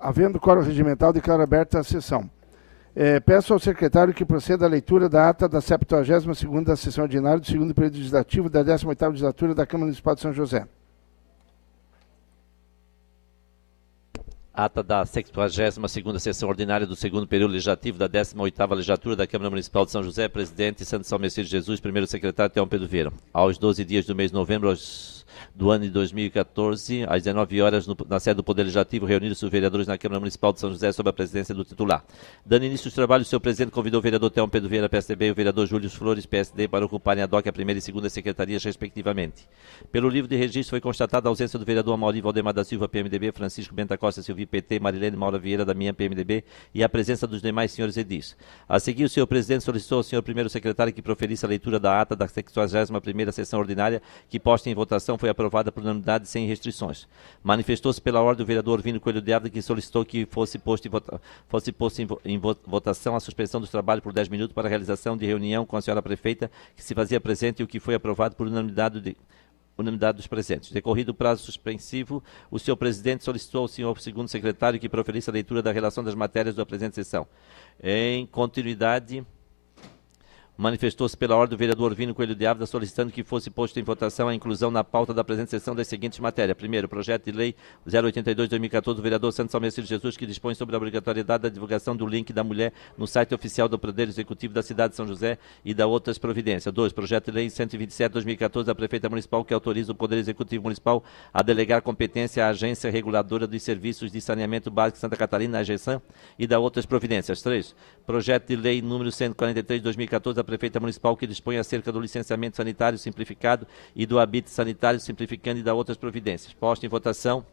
Havendo quórum regimental, declaro aberta a sessão. Peço ao secretário que proceda à leitura da ata da 72ª sessão ordinária do segundo período legislativo da 18ª legislatura da Câmara Municipal de São José. Ata da 72ª sessão ordinária do segundo período legislativo da 18ª legislatura da Câmara Municipal de São José. Presidente Santo São Messias Jesus, primeiro secretário Teão Pedro Vieira. Aos 12 dias do mês de novembro do ano de 2014, às 19 horas, na sede do Poder Legislativo, reuniram-se os vereadores na Câmara Municipal de São José sob a presidência do titular. Dando início aos trabalhos, o senhor presidente convidou o vereador Teão Pedro Vieira, PSDB, e o vereador Júlio Flores, PSD, para ocuparem a DOC a primeira e segunda secretarias, respectivamente. Pelo livro de registro foi constatada a ausência do vereador Amaury Valdemar da Silva, PMDB, Francisco Benta Costa Silva, PT, Marilene Maura Vieira Damião, PMDB, e a presença dos demais senhores edis. A seguir, o senhor presidente solicitou ao senhor primeiro secretário que proferisse a leitura da ata da 71ª sessão ordinária, que posta em votação foi aprovada por unanimidade sem restrições. Manifestou-se pela ordem o vereador Orvino Coelho de Ávila, que solicitou que fosse posto em votação a suspensão dos trabalhos por 10 minutos para a realização de reunião com a senhora prefeita, que se fazia presente e o que foi aprovado por unanimidade dos presentes. Decorrido o prazo suspensivo, o senhor presidente solicitou ao senhor segundo secretário que proferisse a leitura da relação das matérias da presente sessão. Em continuidade, manifestou-se pela ordem o vereador Orvino Coelho de Ávila, solicitando que fosse posto em votação a inclusão na pauta da presente sessão das seguintes matérias. Primeiro, projeto de lei 082/2014 do vereador Santo São Messias Jesus, que dispõe sobre a obrigatoriedade da divulgação do link da mulher no site oficial do Poder Executivo da cidade de São José e da outras providências. 2. Projeto de lei 127/2014 da Prefeita Municipal, que autoriza o Poder Executivo Municipal a delegar competência à Agência Reguladora dos Serviços de Saneamento Básico Santa Catarina, a AGESAN, e da outras providências. 3. Projeto de lei número 143/2014 da Prefeita Municipal, que dispõe acerca do licenciamento sanitário simplificado e do habite sanitário simplificando e da outras providências. Posta em votação.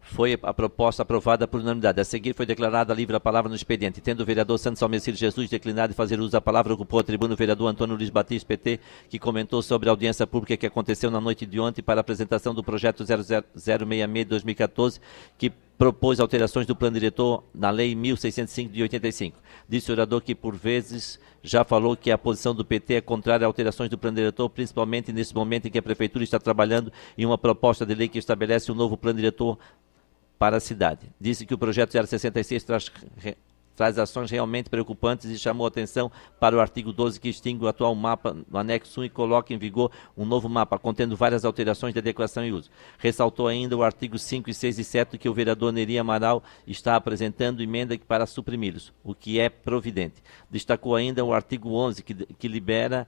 Foi a proposta aprovada por unanimidade. A seguir foi declarada livre a palavra no expediente. Tendo o vereador Santo São Messias Jesus declinado de fazer uso da palavra, ocupou a tribuna o vereador Antônio Luiz Batista, PT, que comentou sobre a audiência pública que aconteceu na noite de ontem para a apresentação do projeto 066 de 2014, que propôs alterações do plano diretor na lei 1605 de 85. Disse o vereador que, por vezes, já falou que a posição do PT é contrária a alterações do plano diretor, principalmente nesse momento em que a Prefeitura está trabalhando em uma proposta de lei que estabelece um novo plano diretor para a cidade. Disse que o projeto 066 traz ações realmente preocupantes e chamou atenção para o artigo 12, que extingue o atual mapa no anexo 1 e coloca em vigor um novo mapa, contendo várias alterações de adequação e uso. Ressaltou ainda o artigo 5, 6 e 7, que o vereador Neri Amaral está apresentando emenda para suprimi-los, o que é providente. Destacou ainda o artigo 11, que libera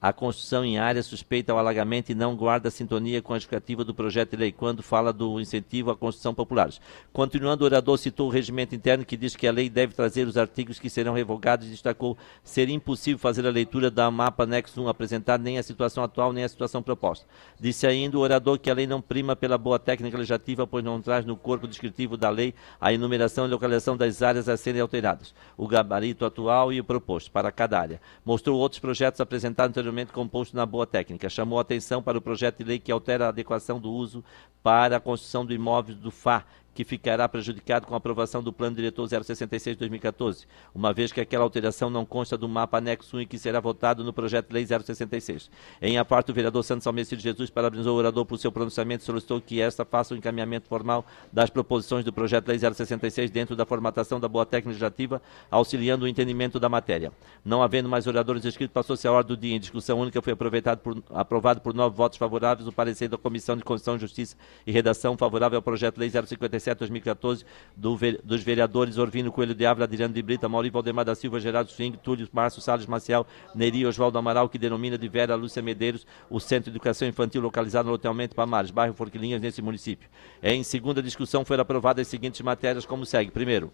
a construção em área suspeita ao alagamento e não guarda sintonia com a justificativa do projeto de lei, quando fala do incentivo à construção populares. Continuando, o orador citou o regimento interno, que diz que a lei deve trazer os artigos que serão revogados e destacou ser impossível fazer a leitura da mapa anexo 1 apresentado nem a situação atual nem a situação proposta. Disse ainda o orador que a lei não prima pela boa técnica legislativa, pois não traz no corpo descritivo da lei a enumeração e localização das áreas a serem alteradas, o gabarito atual e o proposto para cada área. Mostrou outros projetos apresentados anteriormente composto na boa técnica. Chamou a atenção para o projeto de lei que altera a adequação do uso para a construção do imóvel do FAR, que ficará prejudicado com a aprovação do Plano Diretor 066 de 2014, uma vez que aquela alteração não consta do mapa anexo 1 e que será votado no projeto de lei 066. Em aparte, o vereador Santo São Messias Jesus parabenizou o orador por seu pronunciamento e solicitou que esta faça o encaminhamento formal das proposições do projeto de lei 066 dentro da formatação da boa técnica legislativa, auxiliando o entendimento da matéria. Não havendo mais oradores inscritos, passou-se a ordem do dia. Em discussão única foi aprovado por 9 votos favoráveis o parecer da Comissão de Constituição, Justiça e Redação favorável ao projeto de lei 057 2014 dos vereadores Orvino Coelho de Ávila, Adriano de Brita, Amaury Valdemar da Silva, Gerardo Swing, Túlio Márcio Salles Maciel, Neri Oswaldo Amaral, que denomina de Vera Lúcia Medeiros o Centro de Educação Infantil localizado no loteamento Palmares, bairro Forquilinhas, nesse município. Em segunda discussão foram aprovadas as seguintes matérias como segue. Primeiro,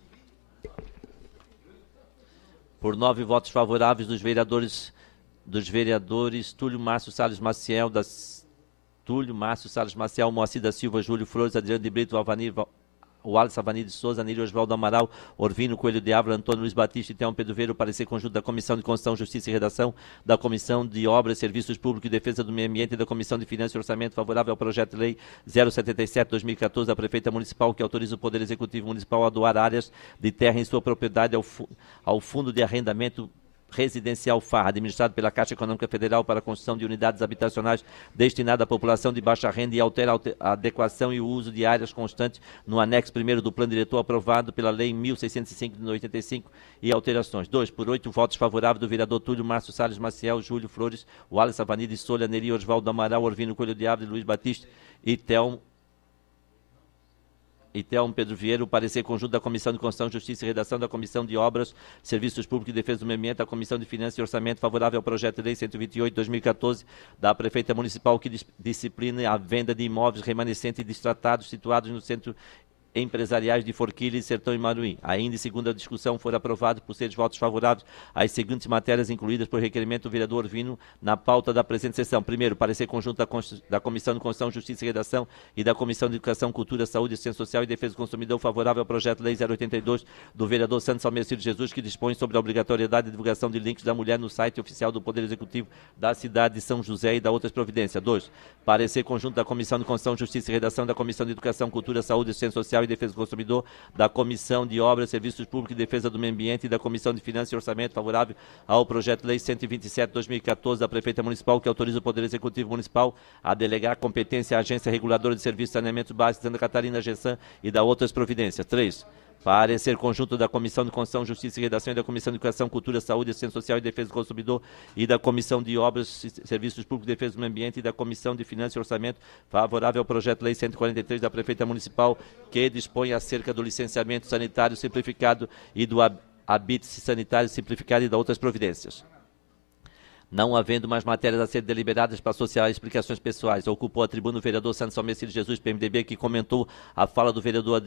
por 9 votos favoráveis dos vereadores Túlio Márcio Salles Maciel, Moacir da Silva, Júlio Flores, Adriano de Brito, o Alisson Avanir de Souza, Neri Oswaldo Amaral, Orvino Coelho de Ávila, Antônio Luiz Batista e Teão Pedro Vieira, o parecer conjunto da Comissão de Constituição, Justiça e Redação, da Comissão de Obras, Serviços Públicos e Defesa do Meio Ambiente e da Comissão de Finanças e Orçamento favorável ao projeto de lei 077/2014 da Prefeita Municipal, que autoriza o Poder Executivo Municipal a doar áreas de terra em sua propriedade ao Fundo de Arrendamento Residencial FAR, administrado pela Caixa Econômica Federal para a construção de unidades habitacionais destinadas à população de baixa renda e altera a adequação e o uso de áreas constantes no anexo 1º do Plano Diretor aprovado pela Lei 1605 de 85 e alterações. 2. Por 8 votos favoráveis do vereador Túlio Márcio Salles Maciel, Júlio Flores, Wallace Avanide Solha, Neri Osvaldo Amaral, Orvino Coelho de Ávila, Luiz Batista e Telmo Pedro Vieira, o parecer conjunto da Comissão de Constituição, Justiça e Redação, da Comissão de Obras, Serviços Públicos e Defesa do Meio Ambiente, da Comissão de Finanças e Orçamento, favorável ao projeto de lei 128/2014 da Prefeita Municipal, que disciplina a venda de imóveis remanescentes e distratados situados no centro empresariais de Forquilha, Sertão e Maruim. Ainda em segunda discussão foram aprovados por 6 votos favoráveis as seguintes matérias incluídas por requerimento do vereador Orvino na pauta da presente sessão. Primeiro, parecer conjunto da Comissão de Constituição, Justiça e Redação e da Comissão de Educação, Cultura, Saúde, Assistência Social e Defesa do Consumidor favorável ao projeto de lei 082 do vereador Santos Almecir Jesus, que dispõe sobre a obrigatoriedade de divulgação de links da mulher no site oficial do Poder Executivo da cidade de São José e da outras providências. 2. Parecer conjunto da Comissão de Constituição, Justiça e Redação, da Comissão de Educação, Cultura, Saúde, Assistência Social e Defesa do Consumidor, da Comissão de Obras, Serviços Públicos e Defesa do Meio Ambiente e da Comissão de Finanças e Orçamento favorável ao projeto de lei 127/2014 da Prefeita Municipal, que autoriza o Poder Executivo Municipal a delegar competência à Agência Reguladora de Serviços de Saneamento Básico de Santa Catarina, GESAM, e da outras providências. 3. Parecer conjunto da Comissão de Constituição, Justiça e Redação e da Comissão de Educação, Cultura, Saúde, Assistência Social e Defesa do Consumidor e da Comissão de Obras, Serviços Públicos e Defesa do Meio Ambiente e da Comissão de Finanças e Orçamento favorável ao projeto de lei 143 da Prefeita Municipal, que dispõe acerca do licenciamento sanitário simplificado e do habite sanitário simplificado e da outras providências. Não havendo mais matérias a ser deliberadas, passou a explicações pessoais. Ocupou a tribuna o vereador Santos Almecir Jesus, PMDB, que comentou a fala do vereador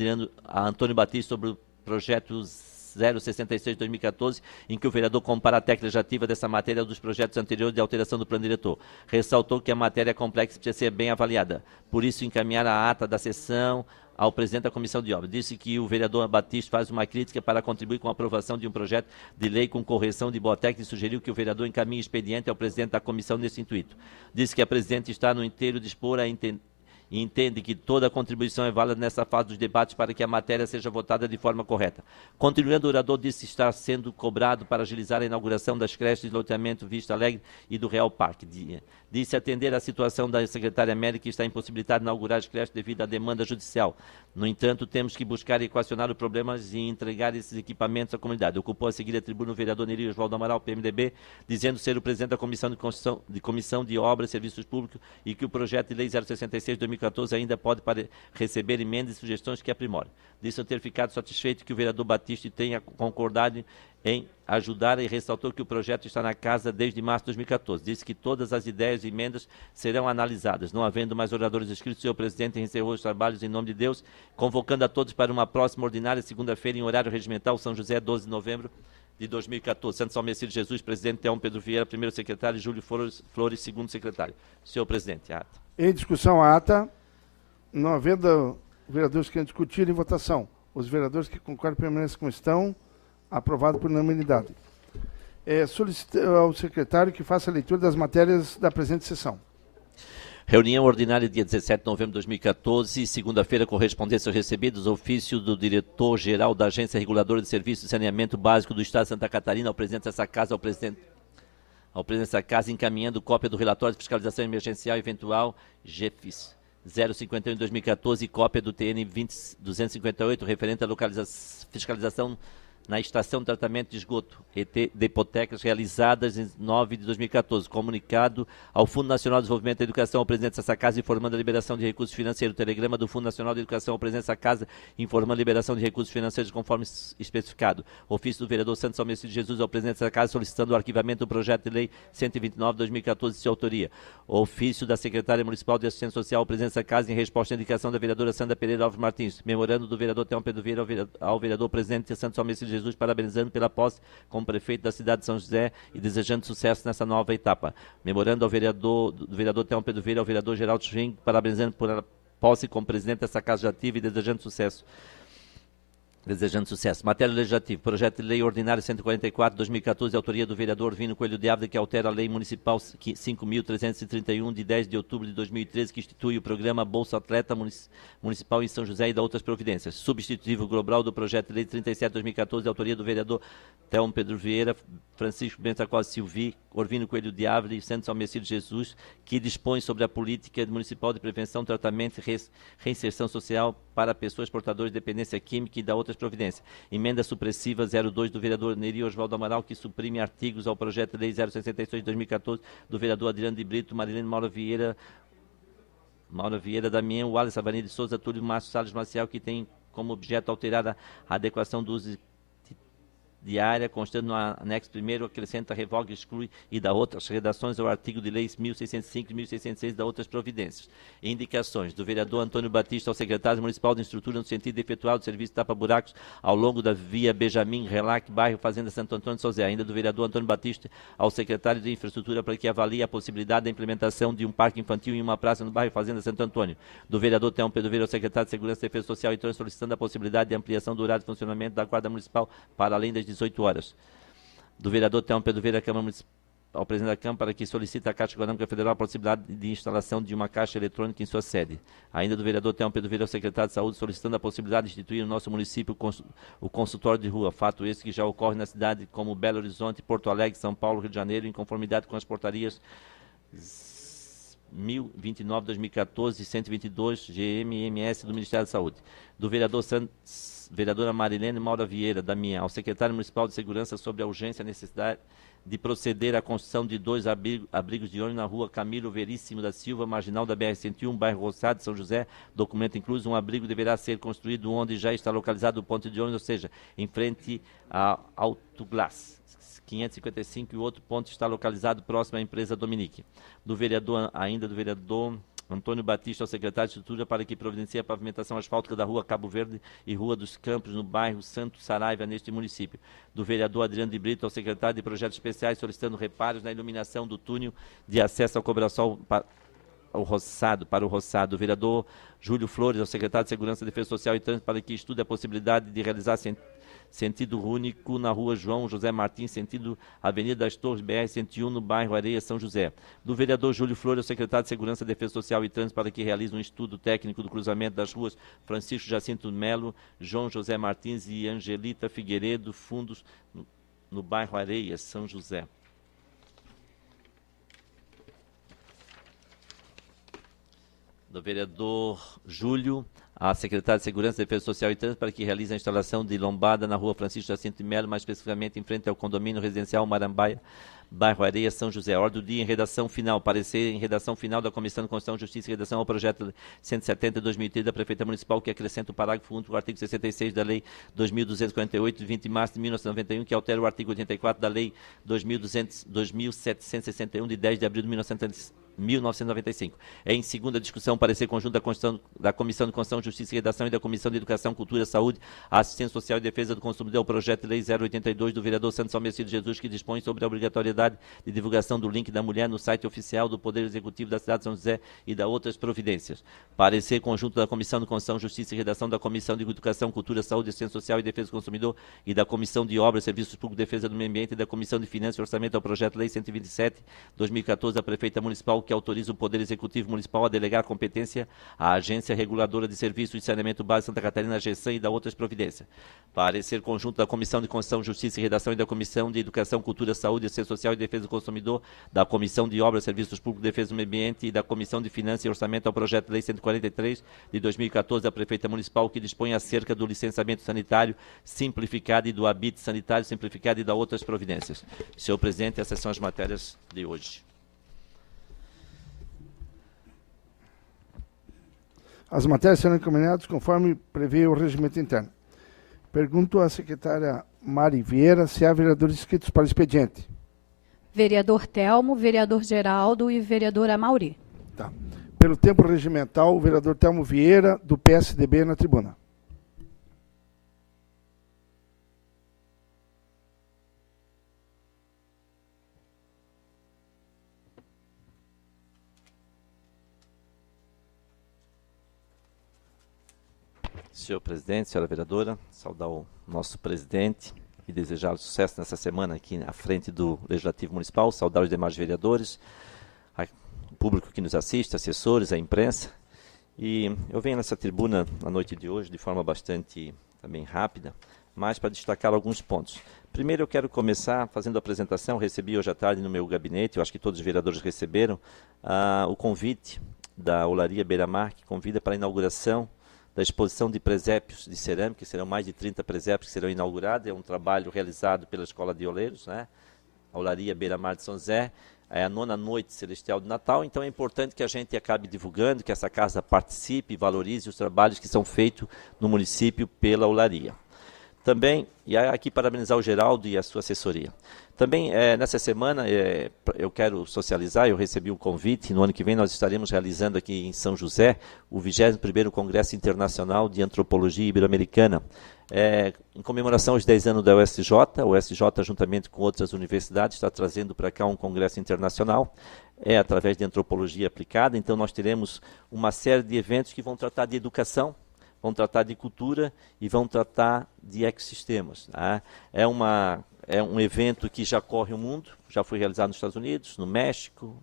Antônio Batista sobre o projeto 066/2014, em que o vereador compara a técnica legislativa dessa matéria dos projetos anteriores de alteração do plano diretor. Ressaltou que a matéria é complexa e precisa ser bem avaliada. Por isso, encaminhar a ata da sessão ao presidente da Comissão de Obras. Disse que o vereador Batista faz uma crítica para contribuir com a aprovação de um projeto de lei com correção de boa técnica e sugeriu que o vereador encaminhe expediente ao presidente da comissão nesse intuito. Disse que a presidente está no inteiro dispor a entende que toda a contribuição é válida nessa fase dos debates para que a matéria seja votada de forma correta. Continuando, o orador disse estar sendo cobrado para agilizar a inauguração das creches de loteamento Vista Alegre e do Real Parque. Disse atender à situação da secretária médica que está impossibilitada de inaugurar as creches devido à demanda judicial. No entanto, temos que buscar equacionar os problemas e entregar esses equipamentos à comunidade. Ocupou a seguir a tribuna o vereador Neri Osvaldo Amaral, PMDB, dizendo ser o presidente da Comissão de Obras e Serviços Públicos e que o projeto de lei 066/2014 ainda pode receber emendas e sugestões que aprimorem. Disse ter ficado satisfeito que o vereador Batista tenha concordado em ajudar e ressaltou que o projeto está na casa desde março de 2014. Disse que todas as ideias e emendas serão analisadas. Não havendo mais oradores inscritos, o senhor presidente encerrou os trabalhos em nome de Deus, convocando a todos para uma próxima ordinária segunda-feira em horário regimental, São José, 12 de novembro de 2014. Santos Almecir Jesus, presidente, Telmo Pedro Vieira, primeiro secretário, e Júlio Flores, segundo secretário. Senhor presidente, a ata. Em discussão, a ata. Não havendo vereadores que querem discutir, em votação. Os vereadores que concordam permanecem como estão. Aprovado por unanimidade. Solicito ao secretário que faça a leitura das matérias da presente sessão. Reunião ordinária dia 17 de novembro de 2014, segunda-feira, correspondências recebidas, ofício do diretor-geral da Agência Reguladora de Serviços de Saneamento Básico do Estado de Santa Catarina, ao presidente dessa casa, ao presidente dessa casa, encaminhando cópia do relatório de fiscalização emergencial eventual, GEFIS 051/2014, e cópia do TN 258, referente à fiscalização na estação de tratamento de esgoto, ET de hipotecas, realizadas em 9 de 2014. Comunicado ao Fundo Nacional de Desenvolvimento da Educação, ao presidente dessa casa, informando a liberação de recursos financeiros. Telegrama do Fundo Nacional de Educação, ao presidente dessa casa, informando a liberação de recursos financeiros conforme especificado. Ofício do vereador Santos Almecir Jesus, ao presidente dessa casa, solicitando o arquivamento do projeto de lei 129/2014 de sua autoria. Ofício da secretária municipal de Assistência Social, ao presidente dessa casa, em resposta à indicação da vereadora Sandra Pereira Alves Martins. Memorando do vereador Telmo Pedro Vieira ao vereador presidente Santos Almecir Jesus, parabenizando pela posse como prefeito da cidade de São José e desejando sucesso nessa nova etapa. Memorando ao vereador Telmo Pedro Vieira ao vereador Geraldo Schwing, parabenizando por a posse como presidente dessa casa ativa e desejando sucesso. Desejando sucesso. Matéria legislativa. Projeto de Lei Ordinária 144/2014, de autoria do vereador Vino Coelho de Ávila, que altera a Lei Municipal 5.331, de 10 de outubro de 2013, que institui o programa Bolsa Atleta Municipal em São José e da outras providências. Substitutivo global do projeto de Lei 37/2014, de autoria do vereador Telmo Pedro Vieira, Francisco Bento Costa Silvi, Orvino Coelho de Ávila e Santos Almecide Jesus, que dispõe sobre a política municipal de prevenção, tratamento e reinserção social para pessoas portadoras de dependência química e da outras providência. Emenda supressiva 02 do vereador Neri Oswaldo Amaral, que suprime artigos ao projeto de lei 066 de 2014 do vereador Adriano de Brito, Marilene Maura Vieira, Damião, Wallace Avanir de Souza, Túlio Márcio Salles Maciel, que tem como objeto alterar a adequação do uso diária, constando no anexo primeiro, acrescenta, revoga, exclui e dá outras redações ao artigo de leis 1605 e 1606 da outras providências. Indicações do vereador Antônio Batista ao secretário municipal de Estrutura no sentido de efetuar o serviço tapa-buracos ao longo da via Benjamin Relac, bairro Fazenda Santo Antônio de Sozé. Ainda do vereador Antônio Batista ao secretário de Infraestrutura para que avalie a possibilidade da implementação de um parque infantil em uma praça no bairro Fazenda Santo Antônio. Do vereador Telmo Pedro Vieira ao secretário de Segurança e Defesa Social e Trânsito, solicitando a possibilidade de ampliação do horário de funcionamento da Guarda Municipal para além das 18 horas. Do vereador Telmo Pedro Vieira, Câmara Municipal, ao presidente da Câmara, para que solicita à Caixa Econômica Federal a possibilidade de instalação de uma caixa eletrônica em sua sede. Ainda do vereador Telmo Pedro Vieira, ao secretário de Saúde, solicitando a possibilidade de instituir no nosso município o consultório de rua, fato esse que já ocorre na cidade como Belo Horizonte, Porto Alegre, São Paulo, Rio de Janeiro, em conformidade com as portarias 1029/2014 e 122 GMMS do Ministério da Saúde. Do vereadora Marilene Maura Vieira, Damião, ao secretário municipal de Segurança sobre a urgência e a necessidade de proceder à construção de 2 abrigos de ônibus na rua Camilo Veríssimo da Silva, marginal da BR-101, bairro Roçado, São José. Documento incluso, um abrigo deverá ser construído onde já está localizado o ponto de ônibus, ou seja, em frente a Autoglass 555, e o outro ponto está localizado próximo à empresa Dominique. Do vereador Antônio Batista ao secretário de Estrutura para que providencie a pavimentação asfáltica da rua Cabo Verde e Rua dos Campos, no bairro Santo Saraiva, neste município. Do vereador Adriano de Brito ao secretário de Projetos Especiais, solicitando reparos na iluminação do túnel de acesso ao Cobrasol para o Roçado. Do vereador Júlio Flores ao secretário de Segurança, Defesa Social e Trânsito para que estude a possibilidade de realizar sentido único na rua João José Martins, sentido Avenida das Torres, BR-101, no bairro Areia, São José. Do vereador Júlio Flores, ao secretário de Segurança, Defesa Social e Trânsito, para que realize um estudo técnico do cruzamento das ruas Francisco Jacinto Melo, João José Martins e Angelita Figueiredo, fundos no bairro Areia, São José. Do vereador Júlio, a secretária de Segurança, Defesa Social e Trânsito para que realize a instalação de lombada na rua Francisco Jacinto Melo, mais especificamente em frente ao condomínio residencial Marambaia, bairro Areia, São José. Ordem do dia em redação final. Parecer em redação final da Comissão de Constituição, Justiça e Redação ao projeto 170 de 2013 da Prefeitura Municipal, que acrescenta o parágrafo único do artigo 66 da Lei 2248, de 20 de março de 1991, que altera o artigo 84 da Lei 2761, de 10 de abril de 1995. Em segunda discussão, parecer conjunto da Comissão de Constituição, Justiça e Redação e da Comissão de Educação, Cultura, Saúde, Assistência Social e Defesa do Consumidor, o projeto de lei 082 do vereador Santos Almecide Jesus, que dispõe sobre a obrigatoriedade de divulgação do link da mulher no site oficial do Poder Executivo da cidade de São José e da outras providências. Parecer conjunto da Comissão de Constituição, Justiça e Redação, da Comissão de Educação, Cultura, Saúde, Assistência Social e Defesa do Consumidor e da Comissão de Obras, Serviços Públicos, Defesa do Meio Ambiente e da Comissão de Finanças e Orçamento ao projeto de lei 127/2014 da Prefeita Municipal, que autoriza o Poder Executivo Municipal a delegar competência à Agência Reguladora de Serviços de Saneamento Básico Santa Catarina, a GESAM, e da outras providências. Parecer conjunto da Comissão de Constituição, Justiça e Redação e da Comissão de Educação, Cultura, Saúde, Assistência Social e Defesa do Consumidor, da Comissão de Obras, Serviços Públicos, Defesa do Meio Ambiente e da Comissão de Finanças e Orçamento ao projeto de lei 143 de 2014 da Prefeita Municipal, que dispõe acerca do licenciamento sanitário simplificado e do habite sanitário simplificado e da outras providências. Senhor Presidente, essas são as matérias de hoje. As matérias serão encaminhadas conforme prevê o regimento interno. Pergunto à secretária Mari Vieira se há vereadores inscritos para o expediente. Vereador Telmo, vereador Geraldo e vereadora Mauri. Tá. Pelo tempo regimental, o vereador Telmo Vieira, do PSDB, na tribuna. Senhor presidente, senhora vereadora, saudar o nosso presidente e desejar sucesso nessa semana aqui à frente do Legislativo Municipal, saudar os demais vereadores, o público que nos assiste, assessores, a imprensa. E eu venho nessa tribuna na noite de hoje de forma bastante também rápida, mas para destacar alguns pontos. Primeiro eu quero começar fazendo a apresentação. Recebi hoje à tarde no meu gabinete, eu acho que todos os vereadores receberam, o convite da Olaria Beira-Mar, que convida para a inauguração da exposição de presépios de cerâmica, que serão mais de 30 presépios que serão inaugurados. É um trabalho realizado pela Escola de Oleiros, né? A Olaria Beira-Mar de São José. É a 9ª noite celestial de Natal, então é importante que a gente acabe divulgando, que essa casa participe e valorize os trabalhos que são feitos no município pela Olaria. Também, e aqui parabenizar o Geraldo e a sua assessoria. Também, nessa semana, eu quero socializar, eu recebi um convite, no ano que vem nós estaremos realizando aqui em São José o 21º Congresso Internacional de Antropologia Ibero-Americana, em comemoração aos 10 anos da USJ. O USJ, juntamente com outras universidades, está trazendo para cá um congresso internacional, através de antropologia aplicada. Então, nós teremos uma série de eventos que vão tratar de educação, vão tratar de cultura e vão tratar de ecossistemas. Tá? É um evento que já corre o mundo, já foi realizado nos Estados Unidos, no México,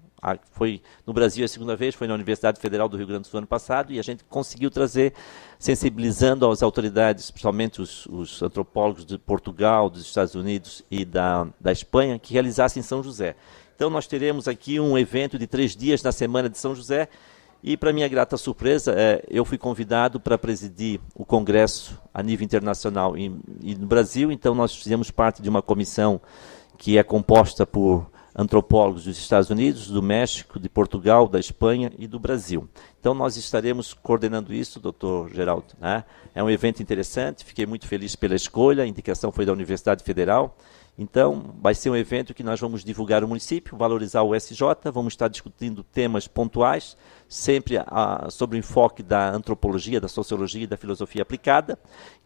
foi no Brasil a segunda vez, foi na Universidade Federal do Rio Grande do Sul ano passado, e a gente conseguiu trazer, sensibilizando as autoridades, principalmente os antropólogos de Portugal, dos Estados Unidos e da Espanha, que realizassem em São José. Então nós teremos aqui um evento de 3 dias na Semana de São José, e, para minha grata surpresa, eu fui convidado para presidir o congresso a nível internacional e no Brasil. Então, nós fizemos parte de uma comissão que é composta por antropólogos dos Estados Unidos, do México, de Portugal, da Espanha e do Brasil. Então, nós estaremos coordenando isso, doutor Geraldo, né? É um evento interessante, fiquei muito feliz pela escolha, a indicação foi da Universidade Federal. Então, vai ser um evento que nós vamos divulgar o município, valorizar o SJ, vamos estar discutindo temas pontuais, sempre sobre o enfoque da antropologia, da sociologia e da filosofia aplicada.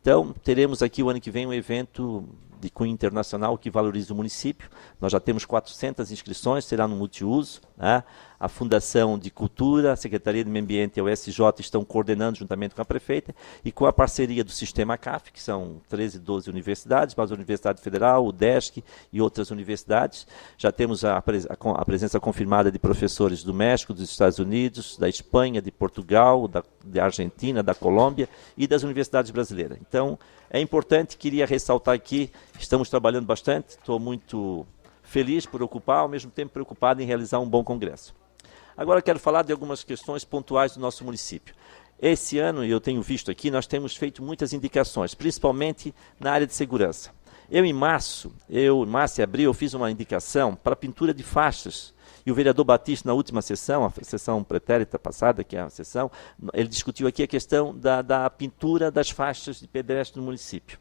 Então, teremos aqui o ano que vem um evento de cunho internacional que valoriza o município. Nós já temos 400 inscrições, será no multiuso, né? A Fundação de Cultura, a Secretaria de Meio Ambiente e a USJ estão coordenando juntamente com a prefeita e com a parceria do Sistema CAF, que são 13, 12 universidades, mais a Universidade Federal, o DESC e outras universidades. Já temos a presença confirmada de professores do México, dos Estados Unidos, da Espanha, de Portugal, da Argentina, da Colômbia e das universidades brasileiras. Então, é importante, queria ressaltar aqui, estamos trabalhando bastante, estou muito feliz por ocupar, ao mesmo tempo preocupado em realizar um bom congresso. Agora quero falar de algumas questões pontuais do nosso município. Esse ano, eu tenho visto aqui, nós temos feito muitas indicações, principalmente na área de segurança. Em março e abril, eu fiz uma indicação para pintura de faixas. E o vereador Batista, na última sessão, a sessão pretérita passada, que é a sessão, ele discutiu aqui a questão da pintura das faixas de pedestre no município.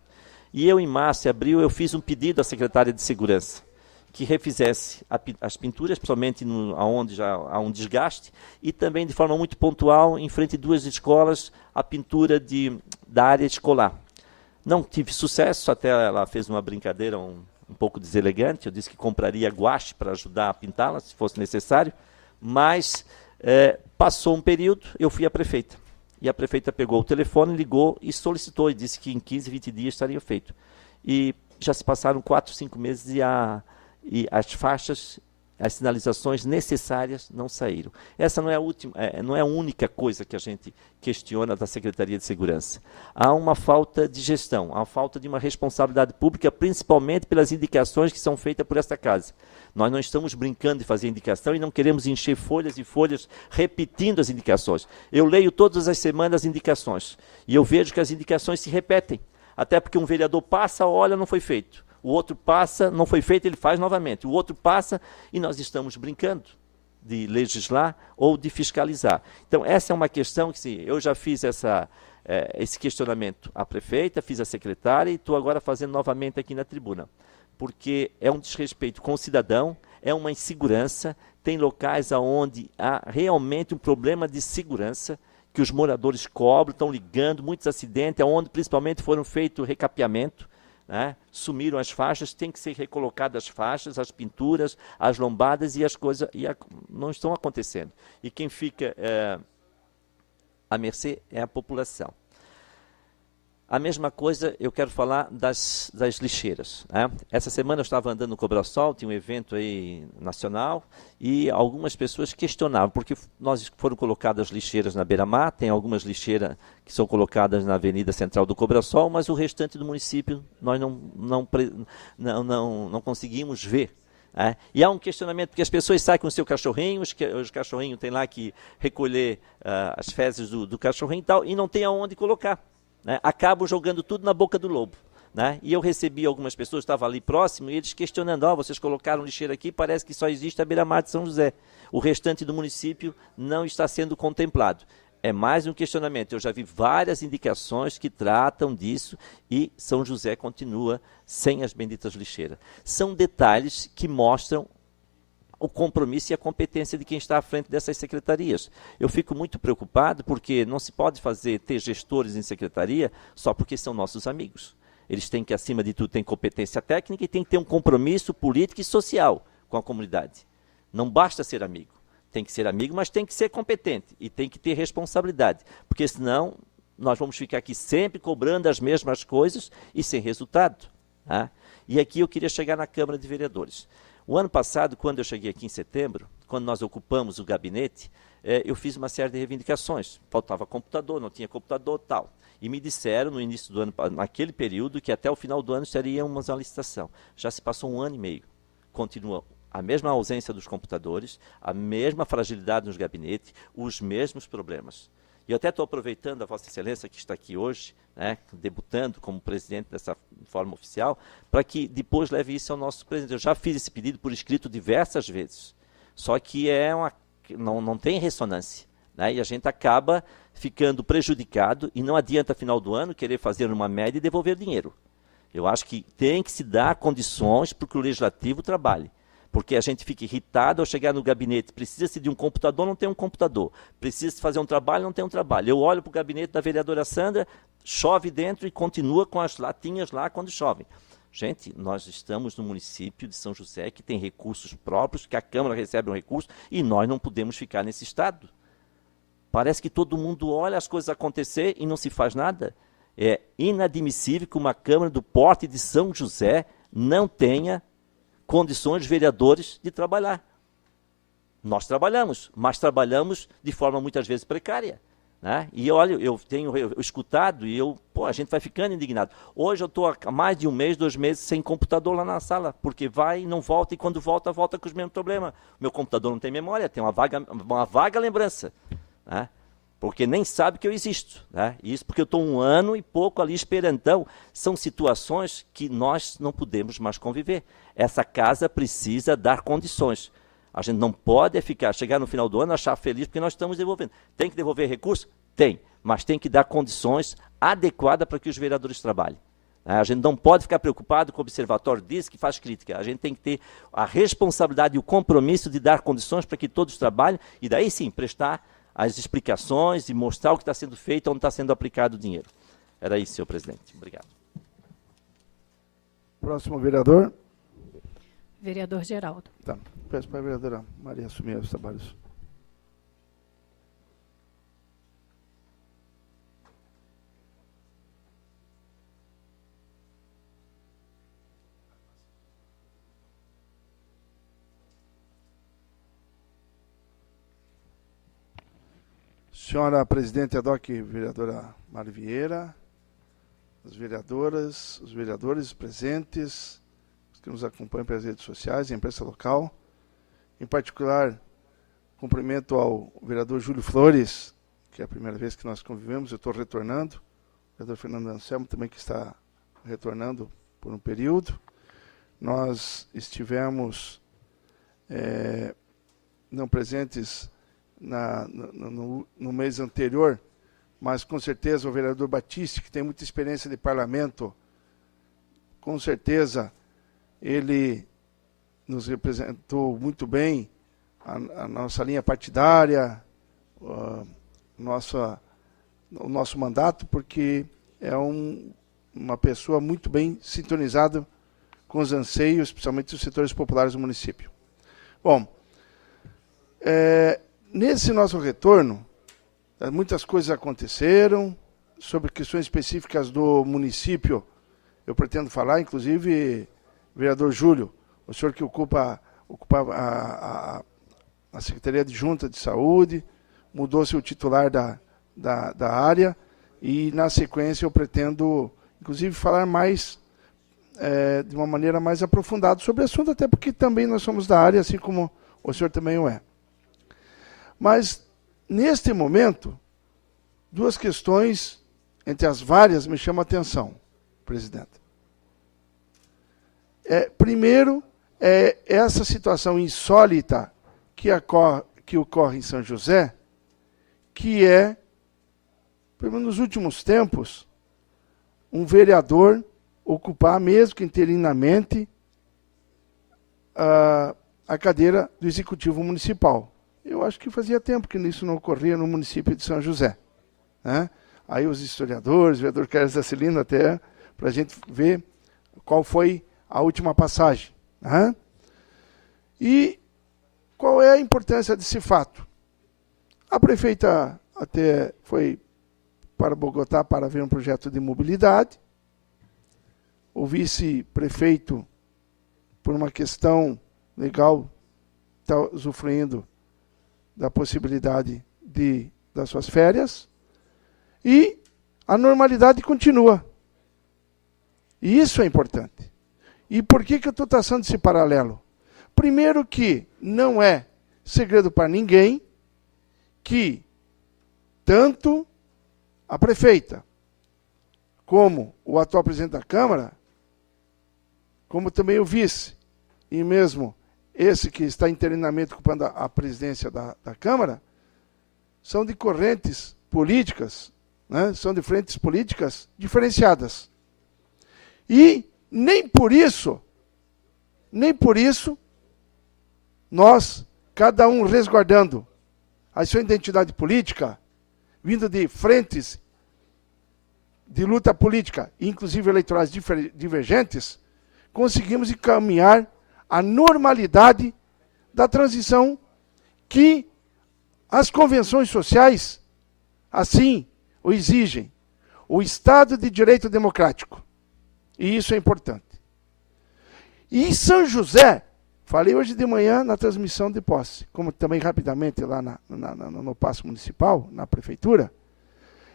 E em março e abril, eu fiz um pedido à secretária de Segurança, que refizesse as pinturas, principalmente onde já há um desgaste, e também de forma muito pontual, em frente a 2 escolas, a pintura da área escolar. Não tive sucesso, até ela fez uma brincadeira um pouco deselegante, eu disse que compraria guache para ajudar a pintá-la, se fosse necessário, mas passou um período, eu fui à prefeita. E a prefeita pegou o telefone, ligou e solicitou, e disse que em 15, 20 dias estaria feito. E já se passaram 4, 5 meses e as faixas, as sinalizações necessárias não saíram. Essa não é a única coisa que a gente questiona da Secretaria de Segurança. Há uma falta de gestão, há uma falta de uma responsabilidade pública, principalmente pelas indicações que são feitas por esta casa. Nós não estamos brincando de fazer indicação e não queremos encher folhas e folhas repetindo as indicações. Eu leio todas as semanas as indicações e eu vejo que as indicações se repetem. Até porque um vereador passa, olha, não foi feito. O outro passa, não foi feito, ele faz novamente. O outro passa e nós estamos brincando de legislar ou de fiscalizar. Então, essa é uma questão que, sim, eu já fiz esse questionamento à prefeita, fiz à secretária e estou agora fazendo novamente aqui na tribuna. Porque é um desrespeito com o cidadão, é uma insegurança, tem locais onde há realmente um problema de segurança, que os moradores cobram, estão ligando, muitos acidentes, onde principalmente foram feito recapeamento, né? Sumiram as faixas, tem que ser recolocadas as faixas, as pinturas, as lombadas e as coisas não estão acontecendo. E quem fica à mercê é a população. A mesma coisa eu quero falar das lixeiras. Né? Essa semana eu estava andando no Cobrasol, tinha um evento aí nacional, e algumas pessoas questionavam, porque foram colocadas lixeiras na beira-mar, tem algumas lixeiras que são colocadas na avenida central do Cobrasol, mas o restante do município nós não conseguimos ver. E há um questionamento, porque as pessoas saem com o seu cachorrinho, os cachorrinhos têm lá que recolher as fezes do cachorrinho e tal, e não tem aonde colocar. Acabam jogando tudo na boca do lobo. E eu recebi algumas pessoas, estava ali próximo, e eles questionando, vocês colocaram lixeira aqui, parece que só existe a beira-mar de São José. O restante do município não está sendo contemplado. É mais um questionamento. Eu já vi várias indicações que tratam disso e São José continua sem as benditas lixeiras. São detalhes que mostram o compromisso e a competência de quem está à frente dessas secretarias. Eu fico muito preocupado porque não se pode ter gestores em secretaria só porque são nossos amigos. Eles têm que, acima de tudo, ter competência técnica e têm que ter um compromisso político e social com a comunidade. Não basta ser amigo. Tem que ser amigo, mas tem que ser competente e tem que ter responsabilidade, porque senão nós vamos ficar aqui sempre cobrando as mesmas coisas e sem resultado. E aqui eu queria chegar na Câmara de Vereadores. O ano passado, quando eu cheguei aqui em setembro, quando nós ocupamos o gabinete, eu fiz uma série de reivindicações. Faltava computador, não tinha computador, tal. E me disseram no início do ano, naquele período, que até o final do ano seria uma licitação. Já se passou 1 ano e meio. Continua a mesma ausência dos computadores, a mesma fragilidade nos gabinetes, os mesmos problemas. E eu até estou aproveitando a Vossa Excelência que está aqui hoje, debutando como presidente dessa forma oficial, para que depois leve isso ao nosso presidente. Eu já fiz esse pedido por escrito diversas vezes, só que não tem ressonância. E a gente acaba ficando prejudicado e não adianta, final do ano, querer fazer uma média e devolver dinheiro. Eu acho que tem que se dar condições para que o Legislativo trabalhe. Porque a gente fica irritado ao chegar no gabinete, precisa-se de um computador, não tem um computador. Precisa-se fazer um trabalho, não tem um trabalho. Eu olho para o gabinete da vereadora Sandra, chove dentro e continua com as latinhas lá quando chove. Gente, nós estamos no município de São José, que tem recursos próprios, que a Câmara recebe um recurso, e nós não podemos ficar nesse estado. Parece que todo mundo olha as coisas acontecer e não se faz nada. É inadmissível que uma Câmara do porte de São José não tenha condições de vereadores de trabalhar. Nós trabalhamos, mas trabalhamos de forma muitas vezes precária. E olha, eu tenho escutado e a gente vai ficando indignado. Hoje eu estou há mais de 1 mês, 2 meses sem computador lá na sala, porque vai e não volta, e quando volta com os mesmos problemas. Meu computador não tem memória, tem uma vaga lembrança. Porque nem sabe que eu existo. Isso porque eu estou 1 ano e pouco ali esperando. Então, são situações que nós não podemos mais conviver. Essa casa precisa dar condições. A gente não pode chegar no final do ano, achar feliz porque nós estamos devolvendo. Tem que devolver recursos? Tem, mas tem que dar condições adequadas para que os vereadores trabalhem. A gente não pode ficar preocupado com o observatório diz que faz crítica. A gente tem que ter a responsabilidade e o compromisso de dar condições para que todos trabalhem e daí sim prestar as explicações e mostrar o que está sendo feito, onde está sendo aplicado o dinheiro. Era isso, senhor presidente. Obrigado. Próximo vereador. Vereador Geraldo. Tá. Peço para a vereadora Maria assumir os trabalhos. Senhora presidente ad hoc, vereadora Mari Vieira, as vereadoras, os vereadores presentes, os que nos acompanham pelas redes sociais, a imprensa local. Em particular, cumprimento ao vereador Júlio Flores, que é a primeira vez que nós convivemos, eu estou retornando. O vereador Fernando Anselmo também que está retornando por um período. Nós estivemos não presentes no mês anterior, mas com certeza o vereador Batiste, que tem muita experiência de parlamento, com certeza ele nos representou muito bem a nossa linha partidária, o nosso mandato, porque é uma pessoa muito bem sintonizada com os anseios, especialmente dos setores populares do município. Bom, nesse nosso retorno, muitas coisas aconteceram, sobre questões específicas do município, eu pretendo falar, inclusive, vereador Júlio, o senhor que ocupa a Secretaria Adjunta de Saúde, mudou-se o titular da área, e na sequência eu pretendo, inclusive, falar mais, de uma maneira mais aprofundada sobre o assunto, até porque também nós somos da área, assim como o senhor também o é. Mas, neste momento, duas questões, entre as várias, me chamam a atenção, presidente. Primeiro, essa situação insólita que ocorre em São José, que pelo menos nos últimos tempos, um vereador ocupar, mesmo que interinamente, a cadeira do Executivo Municipal. Eu acho que fazia tempo que isso não ocorria no município de São José, né? Aí os historiadores, o vereador Carlos Acilino, até para a gente ver qual foi a última passagem, né? E qual é a importância desse fato? A prefeita até foi para Bogotá para ver um projeto de mobilidade. O vice-prefeito, por uma questão legal, está usufruindo da possibilidade das suas férias. E a normalidade continua. E isso é importante. E por que eu estou traçando esse paralelo? Primeiro que não é segredo para ninguém que tanto a prefeita como o atual presidente da Câmara, como também o vice, e mesmo esse que está interinamente ocupando a presidência da Câmara, são de correntes políticas, né? São de frentes políticas diferenciadas. E nem por isso, nós, cada um resguardando a sua identidade política, vindo de frentes de luta política, inclusive eleitorais divergentes, conseguimos encaminhar a normalidade da transição que as convenções sociais assim o exigem. O Estado de Direito Democrático. E isso é importante. E em São José, falei hoje de manhã na transmissão de posse, como também rapidamente lá no Paço Municipal, na Prefeitura,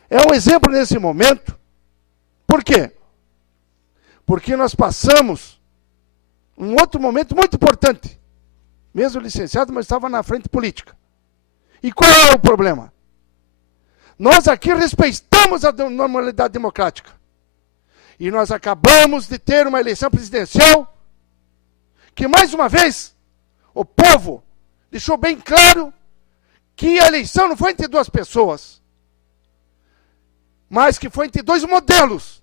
é um exemplo nesse momento. Por quê? Porque nós passamos um outro momento muito importante. Mesmo licenciado, mas estava na frente política. E qual é o problema? Nós aqui respeitamos a normalidade democrática. E nós acabamos de ter uma eleição presidencial que, mais uma vez, o povo deixou bem claro que a eleição não foi entre duas pessoas, mas que foi entre dois modelos.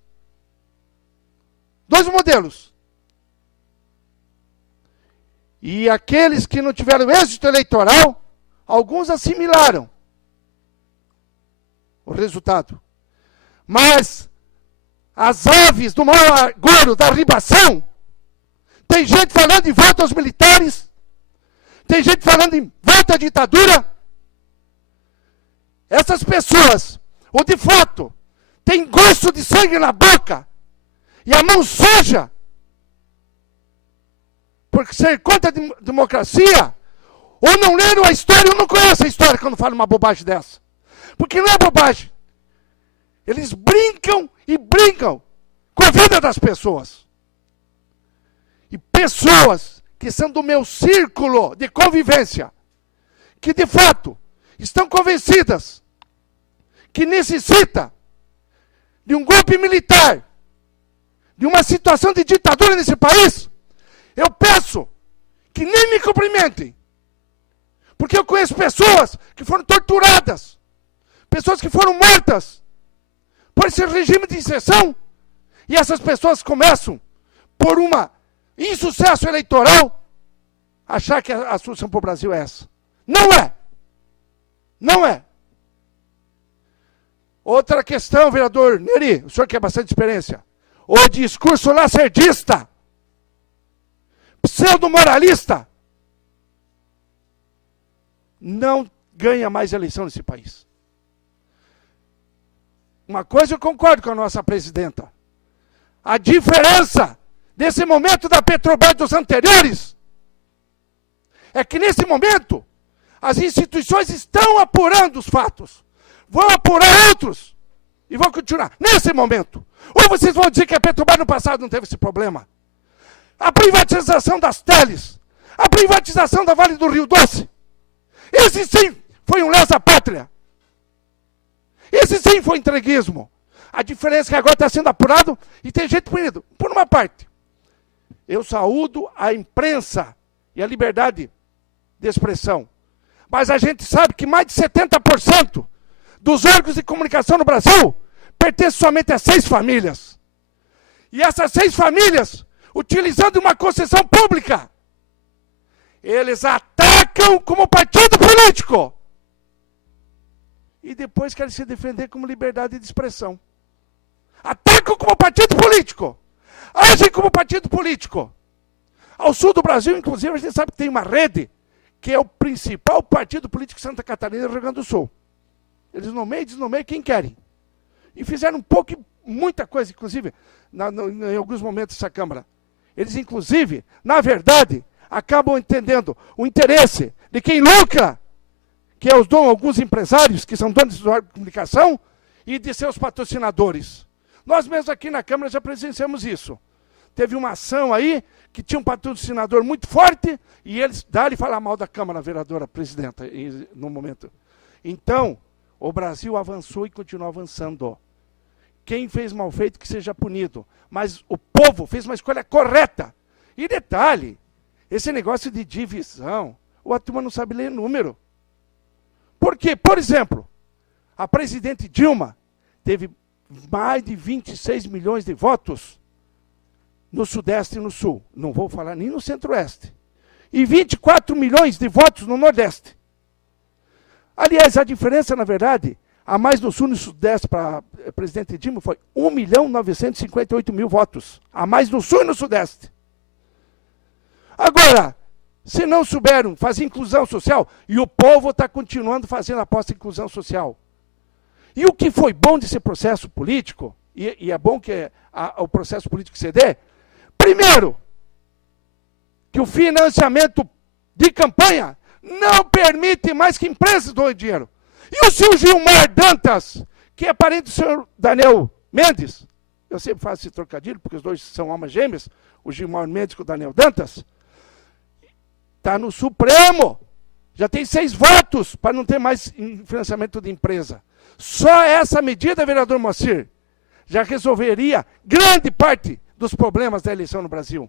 Dois modelos. E aqueles que não tiveram êxito eleitoral, alguns assimilaram o resultado. Mas as aves do mau agouro da ribação, tem gente falando em volta aos militares, tem gente falando em volta à ditadura. Essas pessoas, ou de fato, têm gosto de sangue na boca e a mão suja, porque ser contra a democracia, ou não leram a história, ou não conhecem a história quando falam uma bobagem dessa. Porque não é bobagem. Eles brincam e brincam com a vida das pessoas. E pessoas que são do meu círculo de convivência, que de fato estão convencidas que necessita de um golpe militar, de uma situação de ditadura nesse país, eu peço que nem me cumprimentem. Porque eu conheço pessoas que foram torturadas, pessoas que foram mortas por esse regime de exceção, e essas pessoas começam, por um insucesso eleitoral, a achar que a solução para o Brasil é essa. Não é. Não é. Outra questão, vereador Neri, o senhor que tem bastante experiência. O discurso lacerdista, pseudo-moralista, não ganha mais eleição nesse país. uma coisa eu concordo com a nossa presidenta. A diferença desse momento da Petrobras dos anteriores é que nesse momento as instituições estão apurando os fatos. Vão apurar outros e vão continuar nesse momento. Ou vocês vão dizer que a Petrobras no passado não teve esse problema? A privatização das teles, a privatização da Vale do Rio Doce, esse sim foi um lesa-pátria. Esse sim foi entreguismo. A diferença é que agora está sendo apurado e tem gente punido. Por uma parte, eu saúdo a imprensa e a liberdade de expressão. Mas a gente sabe que mais de 70% dos órgãos de comunicação no Brasil pertencem somente a 6 famílias. E essas 6 famílias, utilizando uma concessão pública, eles atacam como partido político. E depois querem se defender como liberdade de expressão. Atacam como partido político. Agem como partido político. Ao sul do Brasil, inclusive, a gente sabe que tem uma rede que é o principal partido político de Santa Catarina e Rio Grande do Sul. Eles nomeiam e desnomeiam quem querem. E fizeram um pouco, muita coisa, inclusive, em alguns momentos dessa Câmara. Eles, inclusive, na verdade, acabam entendendo o interesse de quem lucra, que é alguns empresários, que são donos de órgãos de comunicação, e de seus patrocinadores. Nós mesmos aqui na Câmara já presenciamos isso. Teve uma ação aí, que tinha um patrocinador muito forte, e eles dali falar mal da Câmara, vereadora, presidenta, no momento. Então, o Brasil avançou e continua avançando. Quem fez mal feito que seja punido. Mas o povo fez uma escolha correta. E detalhe, esse negócio de divisão, a turma não sabe ler número. Por quê? Por exemplo, a presidente Dilma teve mais de 26 milhões de votos no Sudeste e no Sul. Não vou falar nem no Centro-Oeste. E 24 milhões de votos no Nordeste. Aliás, a diferença, na verdade, a mais no Sul e no Sudeste para a presidente Dilma foi 1.958.000 votos. A mais no Sul e no Sudeste. Agora, se não souberam fazer inclusão social, e o povo está continuando fazendo aposta em inclusão social. E o que foi bom desse processo político, e é bom que o processo político se dê, primeiro, que o financiamento de campanha não permite mais que empresas doem dinheiro. E o senhor Gilmar Dantas, que é parente do senhor Daniel Mendes, eu sempre faço esse trocadilho, porque os dois são almas gêmeas, o Gilmar Mendes com o Daniel Dantas, está no Supremo. Já tem 6 votos para não ter mais financiamento de empresa. Só essa medida, vereador Moacir, já resolveria grande parte dos problemas da eleição no Brasil.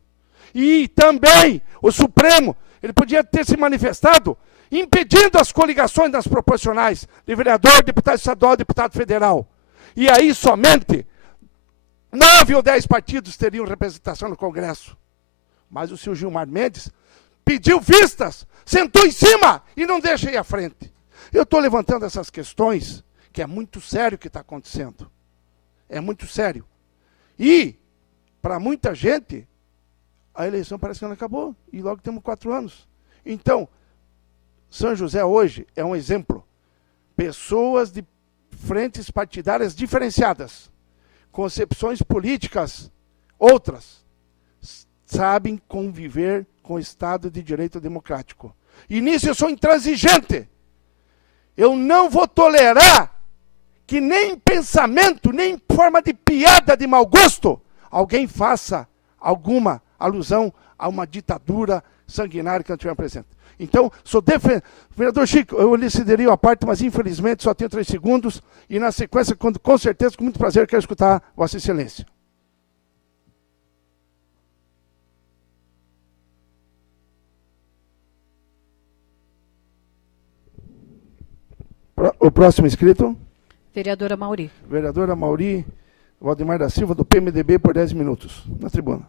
E também o Supremo, ele podia ter se manifestado impedindo as coligações das proporcionais de vereador, deputado estadual, deputado federal. E aí somente 9 ou 10 partidos teriam representação no Congresso. Mas o senhor Gilmar Mendes pediu vistas, sentou em cima e não deixa ir à frente. Eu estou levantando essas questões, que é muito sério o que está acontecendo. É muito sério. E, para muita gente, a eleição parece que não acabou, e logo temos 4 anos. Então, São José hoje é um exemplo. Pessoas de frentes partidárias diferenciadas, concepções políticas outras, sabem conviver com o Estado de Direito Democrático. E nisso eu sou intransigente. Eu não vou tolerar que nem em pensamento, nem em forma de piada de mau gosto, alguém faça alguma alusão a uma ditadura sanguinária que não tiver presente. Então, sou vereador Chico, eu lhe cederia a parte, mas infelizmente só tenho 3 segundos, e na sequência, com certeza, com muito prazer, quero escutar Vossa Excelência. O próximo inscrito? Vereadora Mauri. Vereadora Mauri Valdemar da Silva, do PMDB, por 10 minutos, na tribuna.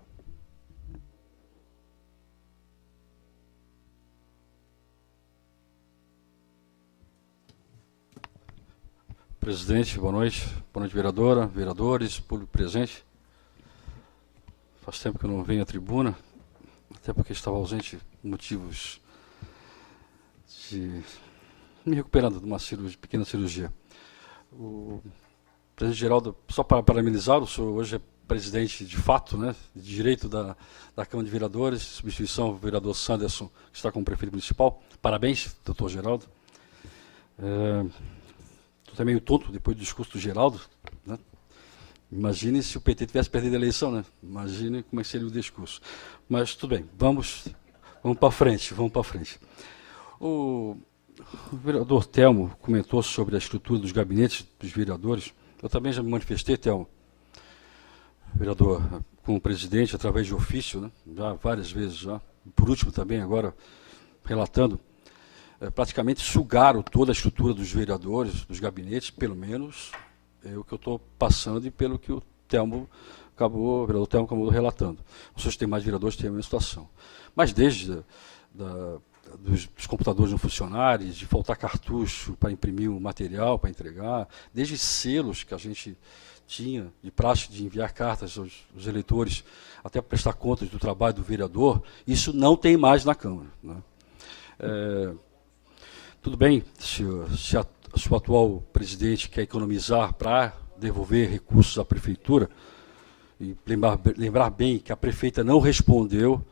Presidente, boa noite. Boa noite, vereadora, vereadores, público presente. Faz tempo que eu não venho à tribuna, até porque estava ausente por motivos de me recuperando de uma pequena cirurgia. Presidente Geraldo, só para parabenizar, o senhor hoje é presidente de fato, né, de direito da Câmara de Vereadores, substituição do vereador Sanderson, que está como prefeito municipal. Parabéns, doutor Geraldo. Estou até meio tonto depois do discurso do Geraldo, né? Imagine se o PT tivesse perdido a eleição, né? Imagine como é que seria o discurso. Mas tudo bem, vamos para frente, O vereador Telmo comentou sobre a estrutura dos gabinetes dos vereadores. Eu também já me manifestei, Telmo, vereador, como presidente, através de ofício, né? Já várias vezes, já. Por último também, agora, relatando, praticamente sugaram toda a estrutura dos vereadores, dos gabinetes, pelo menos é o que eu estou passando e pelo que o vereador Telmo acabou relatando. Os seus demais vereadores têm a mesma situação. Mas desde dos computadores não funcionarem, de faltar cartucho para imprimir o material, para entregar, desde selos que a gente tinha de praxe de enviar cartas aos eleitores, até para prestar contas do trabalho do vereador, isso não tem mais na Câmara, né? Tudo bem, se o atual presidente quer economizar para devolver recursos à prefeitura, e lembrar bem que a prefeita não respondeu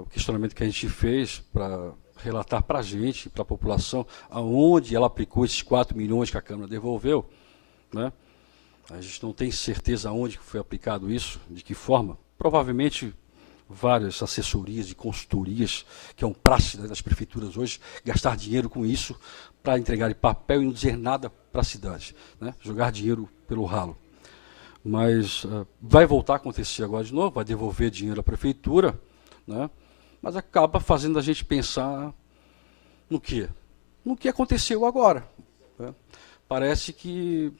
o questionamento que a gente fez para relatar para a gente, para a população, aonde ela aplicou esses 4 milhões que a Câmara devolveu, né? A gente não tem certeza aonde foi aplicado isso, de que forma. Provavelmente várias assessorias e consultorias, que é um praxe das prefeituras hoje, gastar dinheiro com isso para entregar em papel e não dizer nada para a cidade, né? Jogar dinheiro pelo ralo. Mas vai voltar a acontecer agora de novo, vai devolver dinheiro à prefeitura, né? Mas acaba fazendo a gente pensar no quê? No que aconteceu agora, né? Parece que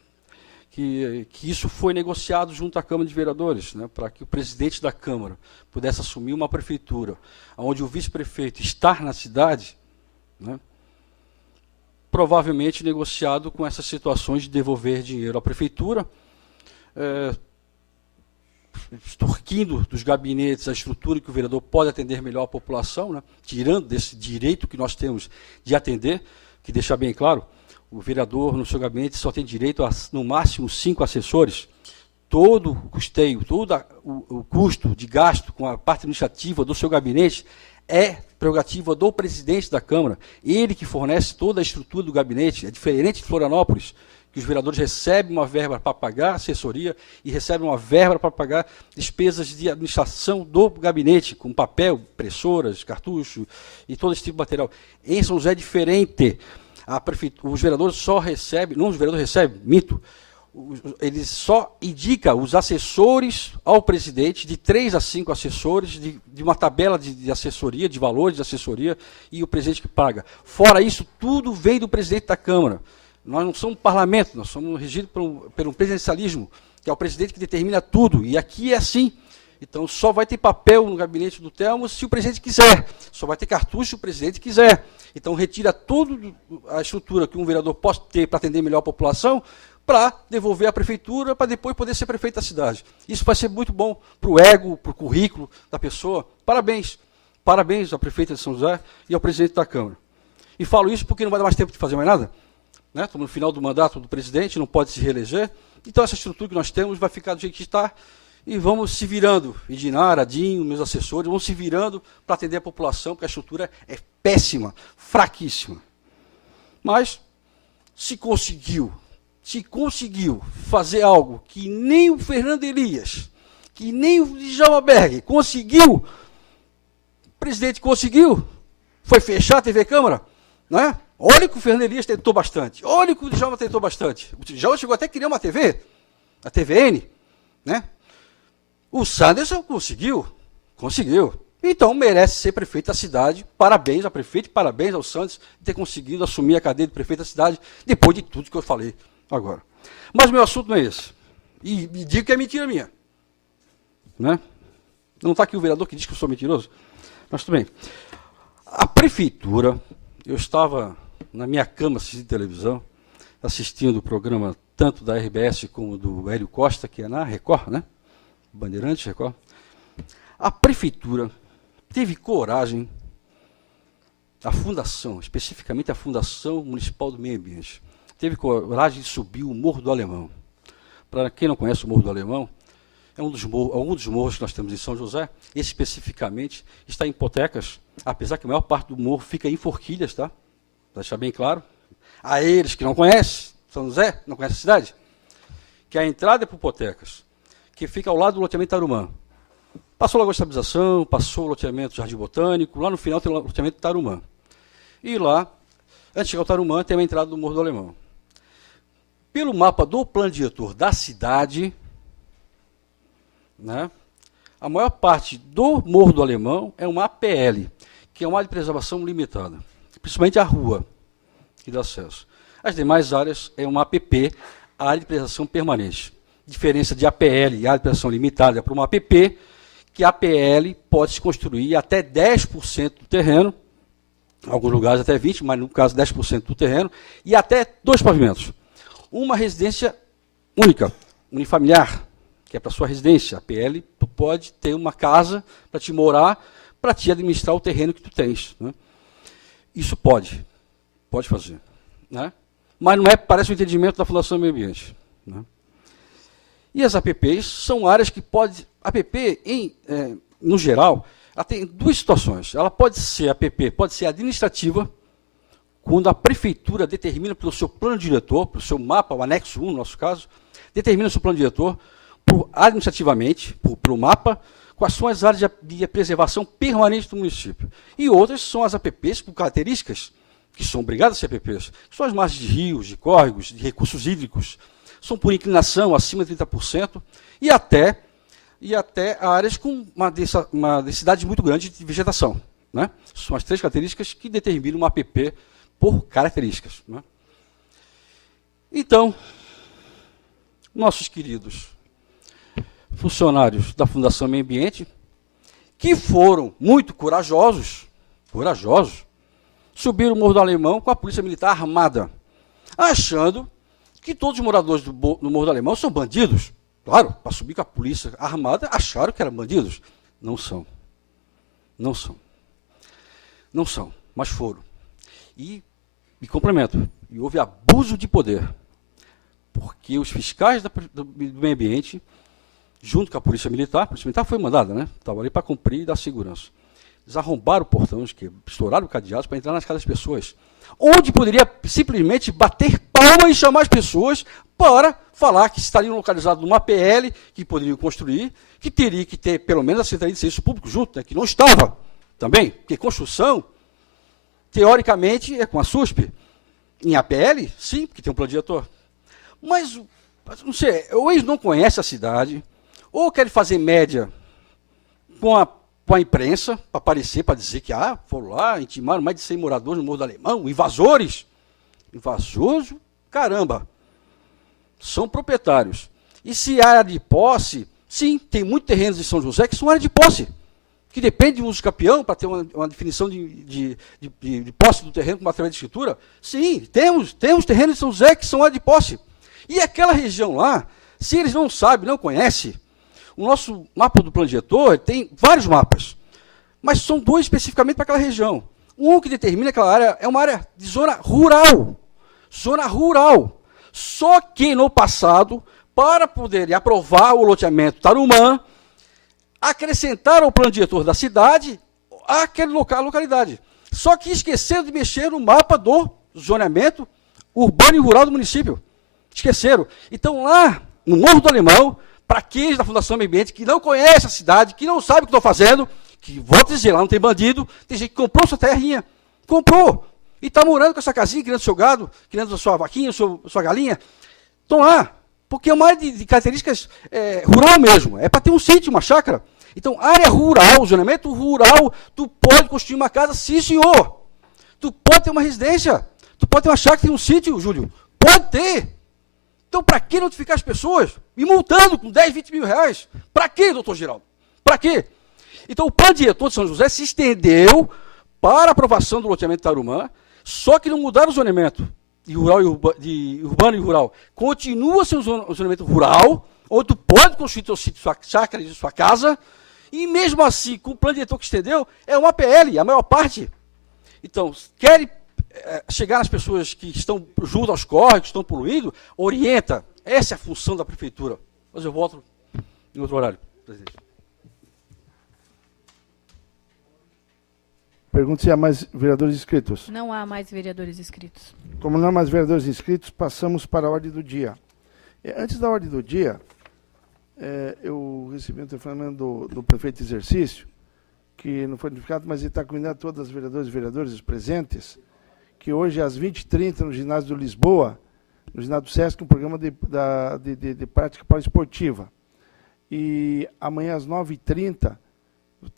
isso foi negociado junto à Câmara de Vereadores, né, para que o presidente da Câmara pudesse assumir uma prefeitura, onde o vice-prefeito está na cidade, né, provavelmente negociado com essas situações de devolver dinheiro à prefeitura, extorquindo dos gabinetes a estrutura que o vereador pode atender melhor a população, né, tirando desse direito que nós temos de atender, que deixar bem claro, o vereador no seu gabinete só tem direito a, no máximo, 5 assessores. Todo o custeio, todo o custo de gasto com a parte administrativa do seu gabinete é prerrogativa do presidente da Câmara. Ele que fornece toda a estrutura do gabinete. É diferente de Florianópolis, que os vereadores recebem uma verba para pagar assessoria e recebem uma verba para pagar despesas de administração do gabinete, com papel, impressoras, cartucho e todo esse tipo de material. Em São José é diferente. Os vereadores só recebem, não os vereadores recebem, minto, ele só indica os assessores ao presidente, de 3 a 5 assessores, de uma tabela de assessoria, de valores de assessoria, e o presidente que paga. Fora isso, tudo vem do presidente da Câmara. Nós não somos um parlamento, nós somos regidos pelo presidencialismo, que é o presidente que determina tudo, e aqui é assim. Então, só vai ter papel no gabinete do Telmo se o presidente quiser. Só vai ter cartucho se o presidente quiser. Então, retira toda a estrutura que um vereador possa ter para atender melhor a população, para devolver à prefeitura, para depois poder ser prefeito da cidade. Isso vai ser muito bom para o ego, para o currículo da pessoa. Parabéns. Parabéns à prefeita de São José e ao presidente da Câmara. E falo isso porque não vai dar mais tempo de fazer mais nada, né? Estamos no final do mandato do presidente, não pode se reeleger. Então, essa estrutura que nós temos vai ficar do jeito que está. E vamos se virando, Edinara, Adinho, meus assessores, vamos se virando para atender a população, porque a estrutura é péssima, fraquíssima. Mas se conseguiu fazer algo que nem o Fernando Elias, que nem o Djalma Berg conseguiu, o presidente conseguiu, foi fechar a TV Câmara, né? Olha que o Fernando Elias tentou bastante, olha que o Djalma tentou bastante. O Djalma chegou até a criar uma TV, a TVN, né? O Sanderson conseguiu. Então, merece ser prefeito da cidade. Parabéns ao prefeito, parabéns ao Sanderson de ter conseguido assumir a cadeira de prefeito da cidade, depois de tudo que eu falei agora. Mas o meu assunto não é esse. E digo que é mentira minha. Né? Não está aqui o vereador que diz que eu sou mentiroso? Mas tudo bem. A prefeitura, eu estava na minha cama assistindo televisão, assistindo o programa tanto da RBS como do Hélio Costa, que é na Record, né? Bandeirantes, Record. A prefeitura teve coragem, a fundação, especificamente a Fundação Municipal do Meio Ambiente, teve coragem de subir o Morro do Alemão. Para quem não conhece o Morro do Alemão, é um dos morros que nós temos em São José. Esse especificamente está em hipotecas, apesar que a maior parte do morro fica em Forquilhas, tá? Para deixar bem claro. A eles que não conhecem São José, não conhecem a cidade, que a entrada é por hipotecas, que fica ao lado do loteamento Tarumã. Passou logo a estabilização, passou o loteamento Jardim Botânico, lá no final tem o loteamento Tarumã. E lá, antes de chegar ao Tarumã, tem a entrada do Morro do Alemão. Pelo mapa do plano diretor da cidade, né, a maior parte do Morro do Alemão é uma APL, que é uma área de preservação limitada, principalmente a rua que dá acesso. As demais áreas é uma APP, área de preservação permanente. Diferença de APL e área de preservação limitada para uma APP, que a APL pode se construir até 10% do terreno, em alguns lugares até 20%, mas no caso 10% do terreno, e até 2 pavimentos. Uma residência única, unifamiliar, que é para sua residência. A APL, tu pode ter uma casa para te morar, para te administrar o terreno que tu tens. Né? Isso pode fazer. Né? Mas não é, parece o entendimento da Fundação Meio Ambiente. Né? E as APPs são áreas que pode... A APP, no geral, ela tem 2 situações. Ela pode ser APP, pode ser administrativa, quando a prefeitura determina pelo seu plano diretor, pelo seu mapa, o anexo 1, no nosso caso, determina o seu plano diretor, administrativamente, pelo mapa, quais são as áreas de preservação permanente do município. E outras são as APPs, com características, que são obrigadas a ser APPs, que são as margens de rios, de córregos, de recursos hídricos, são por inclinação acima de 30%, e até áreas com uma densidade muito grande de vegetação. Né? São as 3 características que determinam uma APP por características. Né? Então, nossos queridos funcionários da Fundação Meio Ambiente, que foram muito corajosos, subiram o Morro do Alemão com a Polícia Militar armada, achando que todos os moradores do Morro do Alemão são bandidos. Claro, para subir com a polícia armada, acharam que eram bandidos. Não são. Não são. Não são, mas foram. E complemento, e houve abuso de poder, porque os fiscais do meio ambiente, junto com a Polícia Militar foi mandada, né? Estava ali para cumprir e dar segurança. Eles arrombaram o portão, estouraram o cadeado para entrar nas casas das pessoas, onde poderia simplesmente bater palma e chamar as pessoas para falar que estariam localizados numa PL, que poderiam construir, que teria que ter pelo menos a Secretaria de Serviço Público junto, né, que não estava também, porque construção, teoricamente, é com a SUSP. Em APL, sim, porque tem um plano diretor. Mas, não sei, ou eles não conhecem a cidade, ou querem fazer média com a imprensa, para aparecer, para dizer que foram lá, intimaram mais de 100 moradores no Morro do Alemão, invasores. Invasores, caramba. São proprietários. E se área de posse, sim, tem muitos terrenos em São José que são área de posse, que depende de uso de capião para ter uma definição de posse do terreno com material de escritura. Sim, temos terrenos em São José que são área de posse. E aquela região lá, se eles não sabem, não conhecem, o nosso mapa do plano diretor tem vários mapas, mas são 2 especificamente para aquela região. Um que determina aquela área é uma área de zona rural. Zona rural. Só que no passado, para poder aprovar o loteamento Tarumã, acrescentaram ao plano diretor da cidade aquele localidade. Só que esqueceram de mexer no mapa do zoneamento urbano e rural do município. Esqueceram. Então lá, no Morro do Alemão, para aqueles da Fundação Meio Ambiente que não conhecem a cidade, que não sabem o que estão fazendo, que, volto a dizer, lá não tem bandido, tem gente que comprou sua terrinha, comprou, e está morando com essa casinha, criando seu gado, criando sua vaquinha, sua galinha, estão lá, porque é uma área de características rural mesmo, é para ter um sítio, uma chácara. Então, área rural, zoneamento rural, tu pode construir uma casa, sim senhor, tu pode ter uma residência, tu pode ter uma chácara, tem um sítio, Júlio, pode ter. Então, para que notificar as pessoas? E multando com 10, 20 mil reais? Para quê, doutor Geraldo? Para quê? Então, o plano diretor de São José se estendeu para a aprovação do loteamento Tarumã, só que não mudaram o zoneamento de urbano e rural. Continua sendo o zoneamento rural, onde tu pode construir teu sítio, sua chácara e sua casa, e mesmo assim, com o plano diretor que estendeu, é uma PL, a maior parte. Então, querem chegar às pessoas que estão junto aos córregos, que estão poluindo, orienta. Essa é a função da prefeitura. Mas eu volto em outro horário, presidente. Pergunto se há mais vereadores inscritos. Não há mais vereadores inscritos. Como não há mais vereadores inscritos, passamos para a ordem do dia. Antes da ordem do dia, eu recebi um telefonema do prefeito de exercício, que não foi notificado, mas ele está convidando todas as vereadoras e vereadores presentes, que hoje às 20h30 no ginásio do Lisboa, no ginásio do Sesc, um programa de prática poliesportiva. E amanhã às 9h30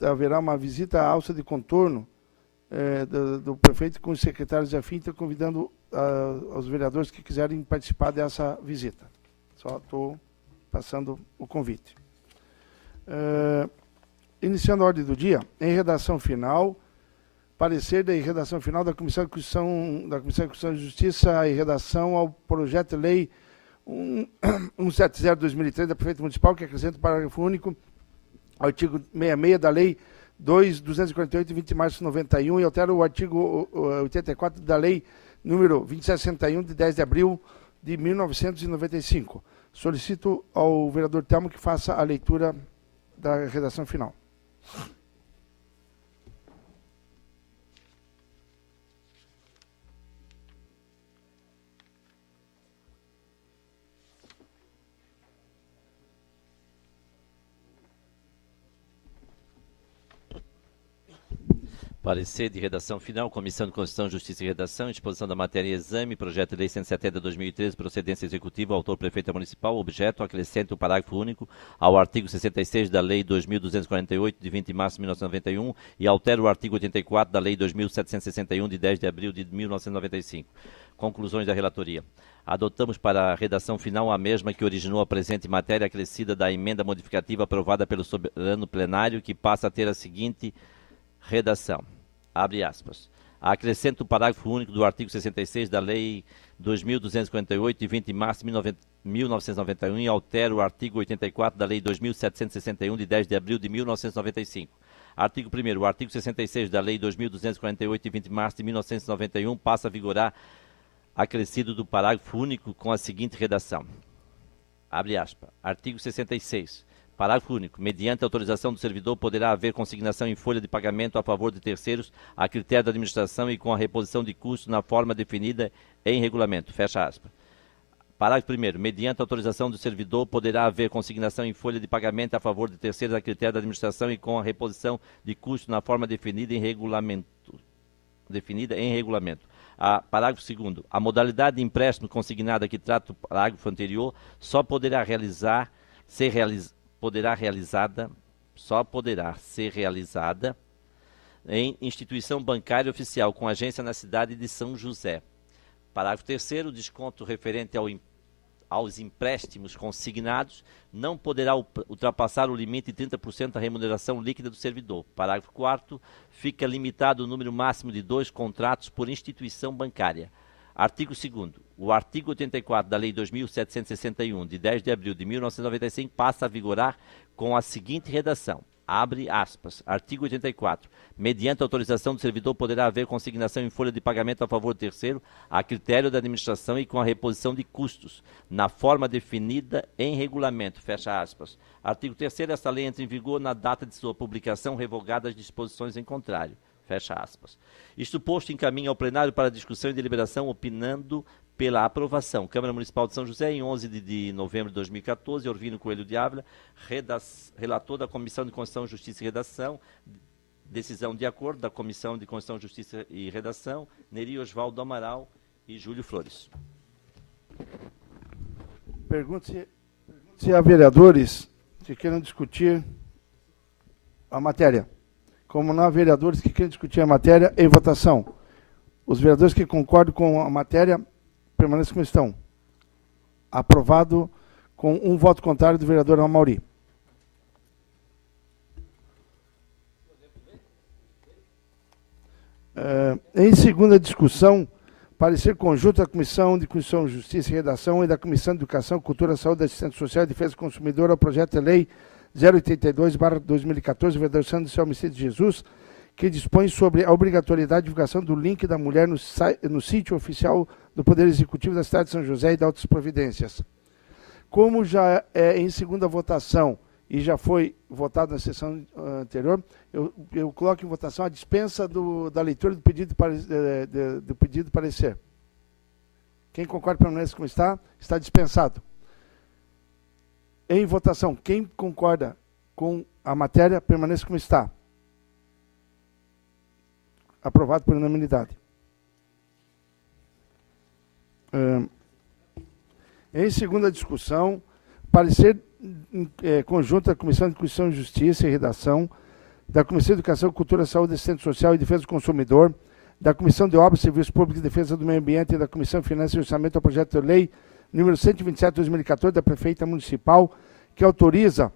haverá uma visita à alça de contorno do prefeito com os secretários de AFINTA, convidando os vereadores que quiserem participar dessa visita. Só estou passando o convite. Iniciando a ordem do dia, em redação final, parecer da redação final da Comissão de Constituição e Justiça em redação ao projeto de lei 170/2003 da Prefeitura Municipal, que acrescenta o parágrafo único ao artigo 66 da Lei 2.248, de 20 de março de 91, e altera o artigo 84 da Lei número 2061, de 10 de abril de 1995. Solicito ao vereador Telmo que faça a leitura da redação final. Parecer de redação final, Comissão de Constituição, Justiça e Redação, exposição da matéria e exame, projeto de lei 170/2013, procedência executiva, autor prefeito municipal, objeto, acrescente o parágrafo único ao artigo 66 da lei 2.248, de 20 de março de 1991, e altera o artigo 84 da lei 2.761, de 10 de abril de 1995. Conclusões da relatoria. Adotamos para a redação final a mesma que originou a presente matéria, acrescida da emenda modificativa aprovada pelo soberano plenário, que passa a ter a seguinte redação. Abre aspas. Acrescenta o parágrafo único do artigo 66 da Lei 2.248, de 20 de março de 1991, e altera o artigo 84 da Lei 2.761, de 10 de abril de 1995. Artigo 1º. O artigo 66 da Lei 2.248, de 20 de março de 1991, passa a vigorar, acrescido do parágrafo único com a seguinte redação. Abre aspas. Artigo 66. Parágrafo único. Mediante autorização do servidor, poderá haver consignação em folha de pagamento a favor de terceiros, a critério da administração e com a reposição de custos na forma definida em regulamento. Fecha aspas. Parágrafo 1º. Mediante autorização do servidor, poderá haver consignação em folha de pagamento a favor de terceiros, a critério da administração e com a reposição de custos na forma definida em regulamento. Parágrafo 2º. A modalidade de empréstimo consignada que trata o parágrafo anterior só poderá ser realizada em instituição bancária oficial com agência na cidade de São José. Parágrafo 3º. Desconto referente aos empréstimos consignados não poderá ultrapassar o limite de 30% da remuneração líquida do servidor. Parágrafo 4º. Fica limitado o número máximo de 2 contratos por instituição bancária. Artigo 2º. O artigo 84 da Lei 2.761, de 10 de abril de 1995, passa a vigorar com a seguinte redação. Abre aspas. Artigo 84. Mediante autorização do servidor, poderá haver consignação em folha de pagamento a favor do terceiro, a critério da administração e com a reposição de custos, na forma definida em regulamento. Fecha aspas. Artigo 3º. Esta lei entra em vigor na data de sua publicação, revogadas as disposições em contrário. Fecha aspas. Isto posto, encaminha ao plenário para discussão e deliberação, opinando pela aprovação. Câmara Municipal de São José, em 11 de novembro de 2014, Orvino Coelho de Ávila, relator da Comissão de Constituição, Justiça e Redação, decisão de acordo da Comissão de Constituição, Justiça e Redação, Neri Osvaldo Amaral e Júlio Flores. Pergunto se há vereadores que queiram discutir a matéria. Como não há vereadores que queiram discutir a matéria, em votação. Os vereadores que concordam com a matéria permaneçam como estão. Aprovado com um voto contrário do vereador Amauri. Em segunda discussão, parecer conjunto da Comissão de Constituição, Justiça e Redação e da Comissão de Educação, Cultura, Saúde, Assistência Social e Defesa do Consumidor ao projeto de lei 082/2014, vereador Sandro Céu Messias de Jesus, que dispõe sobre a obrigatoriedade de divulgação do link da mulher no sítio oficial do Poder Executivo da cidade de São José e de outras providências. Como já é em segunda votação e já foi votado na sessão anterior, eu coloco em votação a dispensa da leitura do pedido de parecer. Quem concorda permanece como está dispensado. Em votação, quem concorda com a matéria permanece como está. Aprovado por unanimidade. Em segunda discussão, parecer conjunto da Comissão de Constituição e Justiça e Redação, da Comissão de Educação, Cultura, Saúde, Assistência Social e Defesa do Consumidor, da Comissão de Obras, Serviços Públicos e Defesa do Meio Ambiente e da Comissão de Finanças e Orçamento ao projeto de lei número 127/2014 da Prefeita Municipal, que autoriza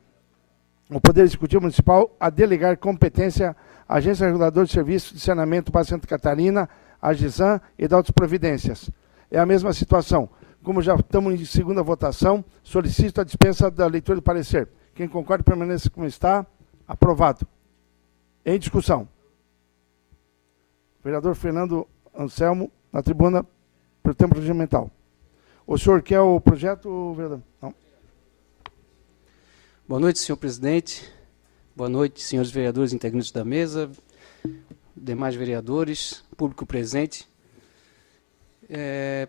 o Poder Executivo Municipal a delegar competência à Agência Reguladora de Serviços de Saneamento para Santa Catarina, a GESAN e de outras providências. É a mesma situação. Como já estamos em segunda votação, solicito a dispensa da leitura do parecer. Quem concorda permaneça como está. Aprovado. Em discussão. Vereador Fernando Anselmo, na tribuna, pelo tempo regimental. O senhor quer o projeto, vereador? Não. Boa noite, senhor presidente. Boa noite, senhores vereadores integrantes da mesa, demais vereadores, público presente.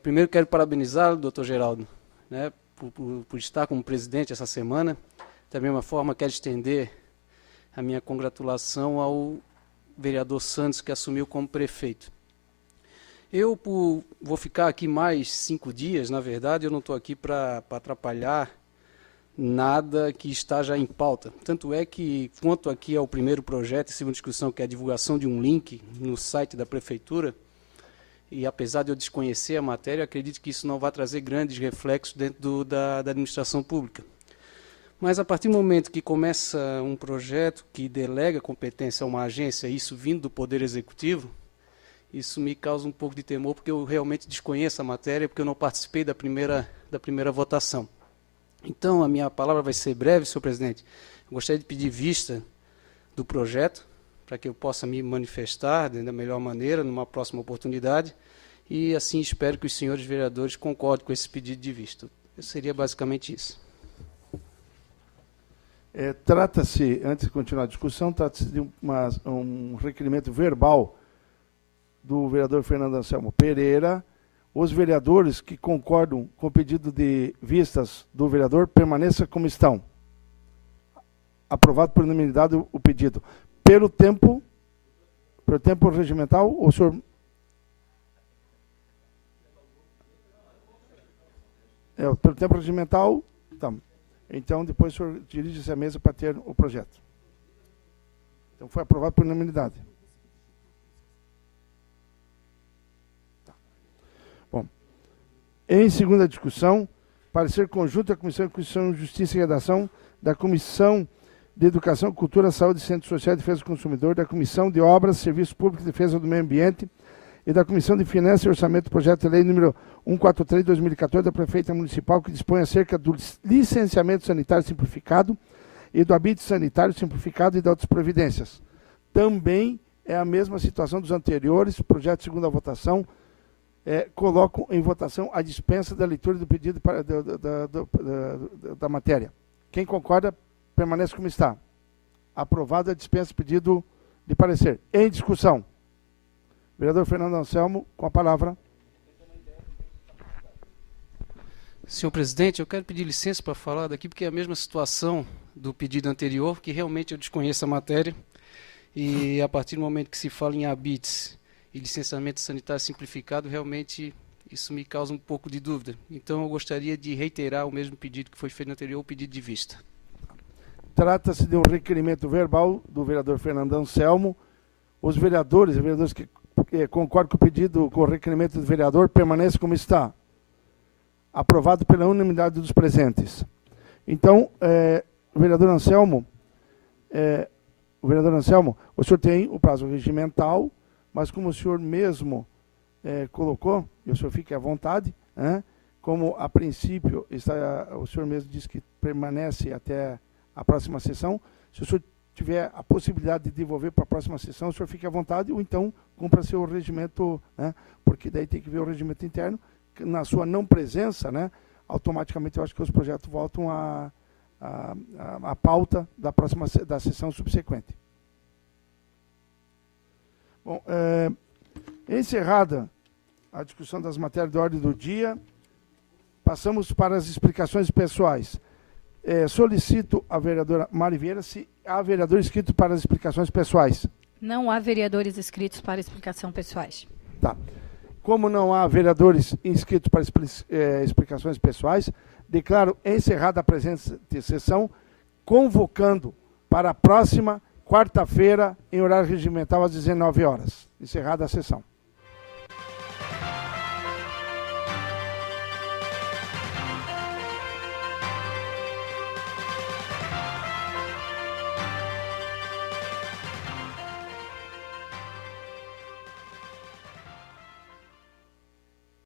Primeiro quero parabenizá-lo, doutor Geraldo, né, por estar como presidente essa semana. Da mesma forma, quero estender a minha congratulação ao vereador Santos, que assumiu como prefeito. Eu vou ficar aqui mais 5 dias, na verdade, eu não estou aqui para atrapalhar nada que está já em pauta. Tanto é que, quanto aqui ao primeiro projeto e segunda discussão, que é a divulgação de um link no site da Prefeitura, e apesar de eu desconhecer a matéria, acredito que isso não vai trazer grandes reflexos dentro da administração pública. Mas a partir do momento que começa um projeto que delega competência a uma agência, isso vindo do Poder Executivo, isso me causa um pouco de temor, porque eu realmente desconheço a matéria, porque eu não participei da primeira votação. Então, a minha palavra vai ser breve, senhor presidente. Eu gostaria de pedir vista do projeto, para que eu possa me manifestar da melhor maneira, numa próxima oportunidade, e assim espero que os senhores vereadores concordem com esse pedido de vista. Seria basicamente isso. Trata-se, antes de continuar a discussão, trata-se de um requerimento verbal do vereador Fernando Anselmo Pereira. Os vereadores que concordam com o pedido de vistas do vereador permaneçam como estão. Aprovado por unanimidade o pedido. Pelo tempo regimental, o senhor... pelo tempo regimental, tá. Então, depois o senhor dirige-se à mesa para ter o projeto. Então, foi aprovado por unanimidade. Tá. Bom, em segunda discussão, parecer conjunto da Comissão de Constituição, Justiça e Redação, da Comissão de Educação, Cultura, Saúde, Centro Social e Defesa do Consumidor, da Comissão de Obras, Serviços Públicos e Defesa do Meio Ambiente e da Comissão de Finanças e Orçamento do Projeto de Lei número 143/2014 da Prefeita Municipal, que dispõe acerca do licenciamento sanitário simplificado e do habite sanitário simplificado e de outras providências. Também é a mesma situação dos anteriores, projeto de segunda votação. Coloco em votação a dispensa da leitura do pedido da matéria. Quem concorda, permanece como está. Aprovada a dispensa, pedido de parecer. Em discussão. Vereador Fernando Anselmo, com a palavra. Senhor presidente, eu quero pedir licença para falar daqui, porque é a mesma situação do pedido anterior, que realmente eu desconheço a matéria, e a partir do momento que se fala em habites e licenciamento sanitário simplificado, realmente isso me causa um pouco de dúvida. Então eu gostaria de reiterar o mesmo pedido que foi feito no anterior, o pedido de vista. Trata-se de um requerimento verbal do vereador Fernando Anselmo. Os vereadores que concordam com o pedido, com o requerimento do vereador, permaneçam como está. Aprovado pela unanimidade dos presentes. Então, vereador Anselmo, o senhor tem o prazo regimental, mas como o senhor mesmo colocou, e o senhor fique à vontade, como a princípio o senhor mesmo disse que permanece até a próxima sessão, se o senhor tiver a possibilidade de devolver para a próxima sessão, o senhor fique à vontade, ou então cumpra seu regimento, né, porque daí tem que ver o regimento interno, que na sua não presença, né, automaticamente eu acho que os projetos voltam à pauta da sessão subsequente. Bom, encerrada a discussão das matérias de ordem do dia, passamos para as explicações pessoais. Solicito a vereadora Mari Vieira se há vereador inscrito para as explicações pessoais. Não há vereadores inscritos para explicação pessoais. Tá. Como não há vereadores inscritos para explicações pessoais, declaro encerrada a presente sessão, convocando para a próxima quarta-feira, em horário regimental, às 19 horas. Encerrada a sessão.